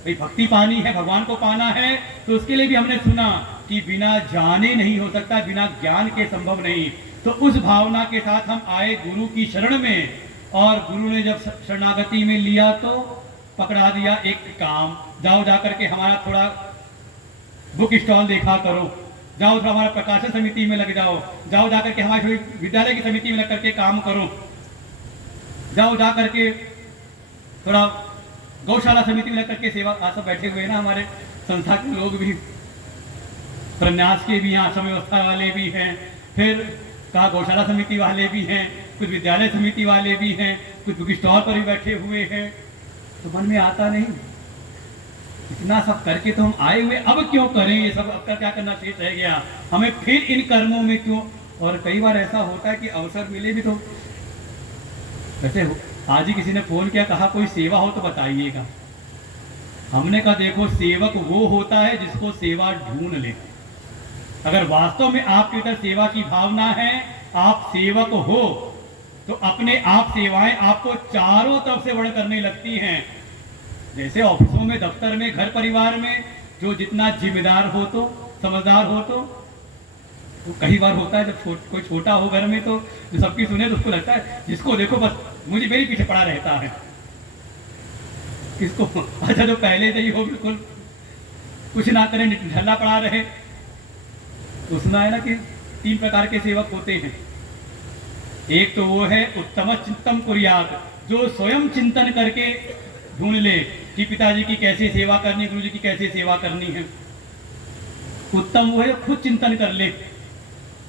भाई भक्ति पानी है, भगवान को पाना है, तो उसके लिए भी हमने सुना कि बिना जाने नहीं हो सकता, बिना ज्ञान के संभव नहीं। तो उस भावना के साथ हम आए गुरु की शरण में, और गुरु ने जब शरणागति में लिया तो पकड़ा दिया एक काम, जाओ जाकर के हमारा थोड़ा बुक स्टॉल देखा करो, जाओ थोड़ा हमारा प्रकाशन समिति में लग जाओ, जाओ जाकर के हमारे विद्यालय की समिति में लग करके काम करो, जाओ जा करके थोड़ा गौशाला समिति में लग करके सेवा। आज सब बैठे हुए ना हमारे संस्था के लोग भी, प्रन्यास के भी हैं, आश्रम व्यवस्था वाले भी हैं, फिर कहा गौशाला समिति वाले भी हैं, कुछ विद्यालय समिति वाले भी हैं, कुछ बुक स्टॉल पर भी बैठे हुए हैं। तो मन में आता नहीं, इतना सब करके तो हम आए हुए, अब क्यों करें ये सब, अब क्या करना शेष रह गया, हमें फिर इन कर्मों में क्यों। और कई बार ऐसा होता है कि अवसर मिले भी तो, वैसे आज ही किसी ने फोन किया, कहा कोई सेवा हो तो बताइएगा। हमने कहा देखो, सेवक वो होता है जिसको सेवा ढूंढ ले। अगर वास्तव में आपके अंदर सेवा की भावना है, आप सेवक हो, तो अपने आप सेवाएं आपको चारों तरफ से वर्ण करने लगती हैं। जैसे ऑफिसों में, दफ्तर में, घर परिवार में, जो जितना जिम्मेदार हो तो, समझदार हो तो कई बार होता है जब कोई छोटा हो घर में, तो जो सबकी सुने तो उसको लगता है जिसको देखो बस मुझे मेरे पीछे पड़ा रहता है। किसको, अच्छा जो पहले से ही हो बिल्कुल कुछ ना करें, ढल्ला पड़ा रहे। तो सुना है ना कि 3 प्रकार के सेवक होते हैं। एक तो वो है उत्तम चिंतन कुर्यात, जो स्वयं चिंतन करके ढूंढ ले कि पिताजी की कैसे सेवा करनी, गुरु जी की कैसे सेवा करनी है। उत्तम वो है खुद चिंतन कर ले।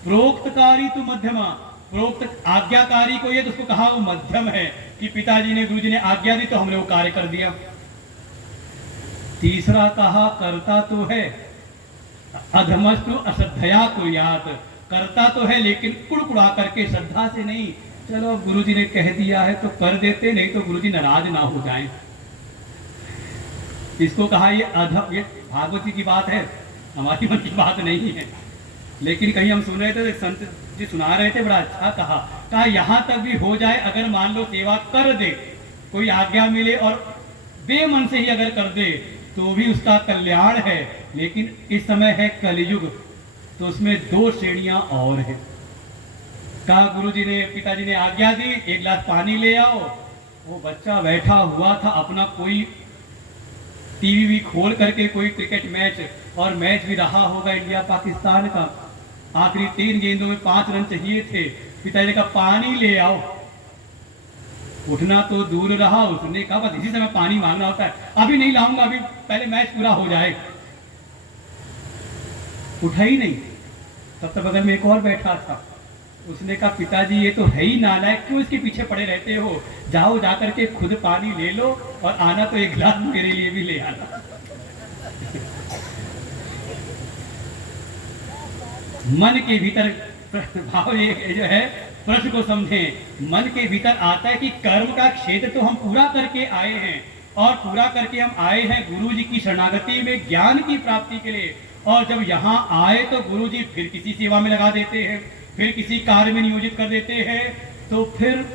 प्रोक्तकारी तो मध्यमा, प्रोक्त आज्ञाकारी को ये तो उसको कहा वो मध्यम है कि पिताजी ने, गुरु जी ने आज्ञा दी तो हमने वो कार्य कर दिया। तीसरा कहा करता तो है, अधमस्तु अश्रद्धया कुर्यात, करता तो है लेकिन कुड़कुड़ा करके, श्रद्धा से नहीं। चलो गुरु जी ने कह दिया है तो कर देते, नहीं तो गुरु जी नाराज ना हो जाएं। इसको कहा ये अधम, ये भागवत जी की बात है, हमारी मन की बात नहीं है। लेकिन कहीं हम सुन रहे थे, संत जी सुना रहे थे, बड़ा अच्छा कहा यहां तक भी हो जाए, अगर मान लो सेवा कर दे, कोई आज्ञा मिले और बेमन से ही अगर कर दे तो भी उसका कल्याण है। लेकिन इस समय है कलयुग, तो उसमें 2 श्रेणियां और है। कहा गुरु जी ने, पिताजी ने आज्ञा दी, 1 गिलास पानी ले आओ। वो बच्चा बैठा हुआ था, अपना कोई टीवी भी खोल करके कोई क्रिकेट मैच, और मैच भी रहा होगा इंडिया पाकिस्तान का, आखिरी 3 गेंदों में 5 रन चाहिए थे। पिताजी का पानी ले आओ। उठना तो दूर रहा, उसने कहा बस इसी समय पानी मांगना होता है, अभी नहीं लाऊंगा, अभी पहले मैच पूरा हो जाए। उठा ही नहीं। तब तक बगल में एक और बैठा था, उसने कहा पिताजी ये तो है ही नालायक, क्यों इसके पीछे पड़े रहते हो, जाओ जाकर के खुद पानी ले लो, और आना तो 1 गिलास मेरे लिए भी ले आना। मन के भीतर भाव ये जो है, प्रश्न को समझें। मन के भीतर आता है कि कर्म का क्षेत्र तो हम पूरा करके आए हैं, और पूरा करके हम आए हैं गुरु जी की शरणागति में, ज्ञान की प्राप्ति के लिए। और जब यहाँ आए तो गुरु जी फिर किसी सेवा में लगा देते हैं, फिर किसी कार्य में नियोजित कर देते हैं। तो फिर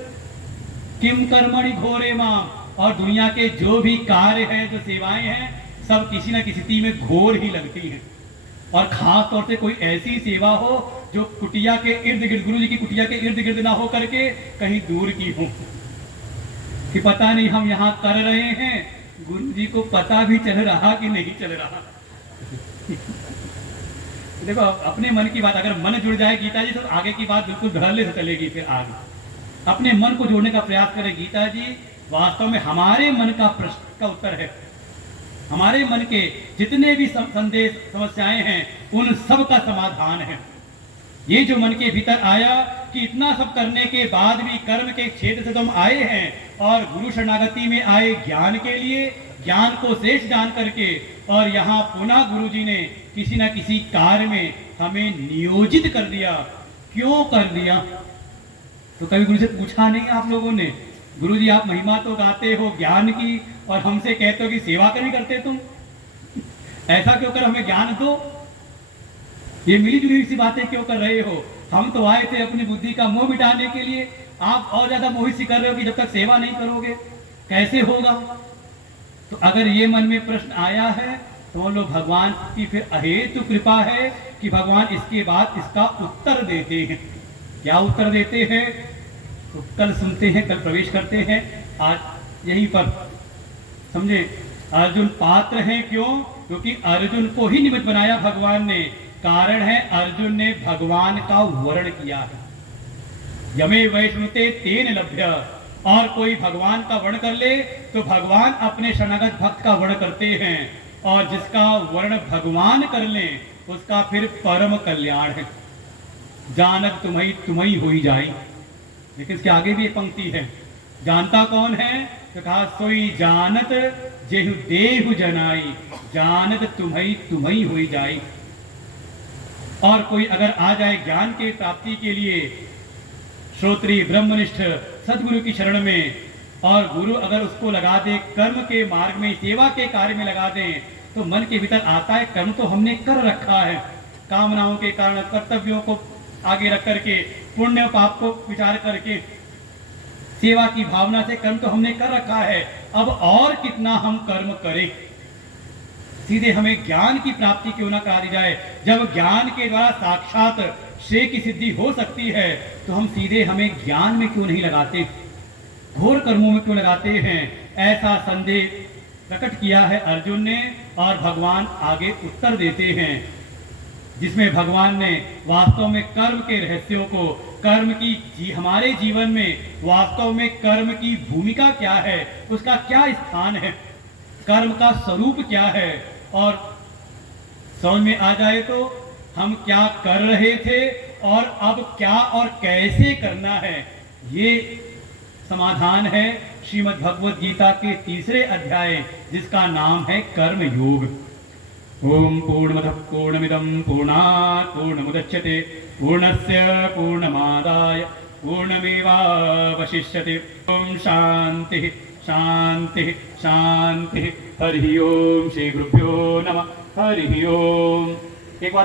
किम कर्मणि घोरे माम, और दुनिया के जो भी कार्य हैं, जो सेवाएं हैं, सब किसी न किसी स्थिति में घोर ही लगती हैं। और खास तौर से कोई ऐसी सेवा हो जो कुटिया के इर्द गिर्द, गुरु जी की कुटिया के इर्द गिर्द ना हो करके कहीं दूर की हो, कि पता नहीं हम यहाँ कर रहे हैं, गुरु जी को पता भी चल रहा कि नहीं चल रहा। देखो अपने मन की बात, अगर मन जुड़ जाए गीता जी, तो आगे की बात बिल्कुल धड़ल्ले से चलेगी। फिर आगे अपने मन को जोड़ने का प्रयास करें। गीता जी वास्तव में हमारे मन का प्रश्न का उत्तर है। हमारे मन के जितने भी संदेश समस्याएं हैं, उन सब का समाधान है। ये जो मन के भीतर आया कि इतना सब करने के बाद भी कर्म के क्षेत्र से तो हम आए हैं, और गुरु शरणागति में आए ज्ञान के लिए, ज्ञान को श्रेष्ठ जान करके, और यहाँ पुनः गुरु जी ने किसी न किसी कार्य में हमें नियोजित कर दिया। क्यों कर दिया? तो कभी गुरु से पूछा नहीं आप लोगों ने, गुरु जी आप महिमा तो गाते हो ज्ञान की, और हमसे कहते हो कि सेवा क्यों नहीं करते तुम? ऐसा क्यों कर, हमें ज्ञान दो। ये मिली जुली सी बातें क्यों कर रहे हो? हम तो आए थे अपनी बुद्धि का मोह मिटाने के लिए, आप और ज्यादा मोहित सी कर रहे हो कि जब तक सेवा नहीं करोगे कैसे होगा। तो अगर ये मन में प्रश्न आया है तो हम लोग भगवान की फिर अहेतु कृपा है कि भगवान इसके बाद इसका उत्तर देते हैं। क्या उत्तर देते हैं? तो कल सुनते हैं, कल प्रवेश करते हैं। आज यहीं पर समझे, अर्जुन पात्र हैं। क्यों? क्योंकि अर्जुन को ही निमित्त बनाया भगवान ने। कारण है अर्जुन ने भगवान का वर्ण किया है। यमे वैष्णुते तेन लभ्य, और कोई भगवान का वर्ण कर ले तो भगवान अपने शरणागत भक्त का वर्ण करते हैं, और जिसका वर्ण भगवान कर ले उसका फिर परम कल्याण है। जानत तुम्ही तुम्ही होई जाई। लेकिन इसके आगे भी एक पंक्ति है, जानता कौन है? तो कहा सोई जानत जेहु देहु जनाई, जानत तुम्ही तुम्ही होई जाई। और कोई अगर आ जाए ज्ञान के प्राप्ति के लिए श्रोत्री ब्रह्मनिष्ठ सदगुरु की शरण में, और गुरु अगर उसको लगा दे कर्म के मार्ग में, सेवा के कार्य में लगा दे, तो मन के भीतर आता है कर्म तो हमने कर रखा है, कामनाओं के कारण कर्तव्यों को आगे रख करके, पुण्य पाप को विचार करके, सेवा की भावना से कर्म तो हमने कर रखा है, अब और कितना हम कर्म करें। सीधे हमें ज्ञान की प्राप्ति क्यों ना करा दी जाए। जब ज्ञान के द्वारा साक्षात श्रेय की सिद्धि हो सकती है, तो हम सीधे हमें ज्ञान में क्यों नहीं लगाते, घोर कर्मों में क्यों लगाते हैं? ऐसा संदेह प्रकट किया है अर्जुन ने, और भगवान आगे उत्तर देते हैं, जिसमें भगवान ने वास्तव में कर्म के रहस्यों को, कर्म की हमारे जीवन में वास्तव में कर्म की भूमिका क्या है, उसका क्या स्थान है, कर्म का स्वरूप क्या है, और समझ में आ जाए तो हम क्या कर रहे थे और अब क्या और कैसे करना है। ये समाधान है श्रीमद् भगवद गीता के 3 अध्याय, जिसका नाम है कर्म योग। ओम पूर्णमदः पूर्णमिदं पूर्णात् पूर्णमुदच्यते पूर्णस्य पूर्णमादाय पूर्णमेवावशिष्यते। ओम शांति शांति शांति। हरि ओम। श्री गुरुभ्यो नमः। हरि ओम। एक बात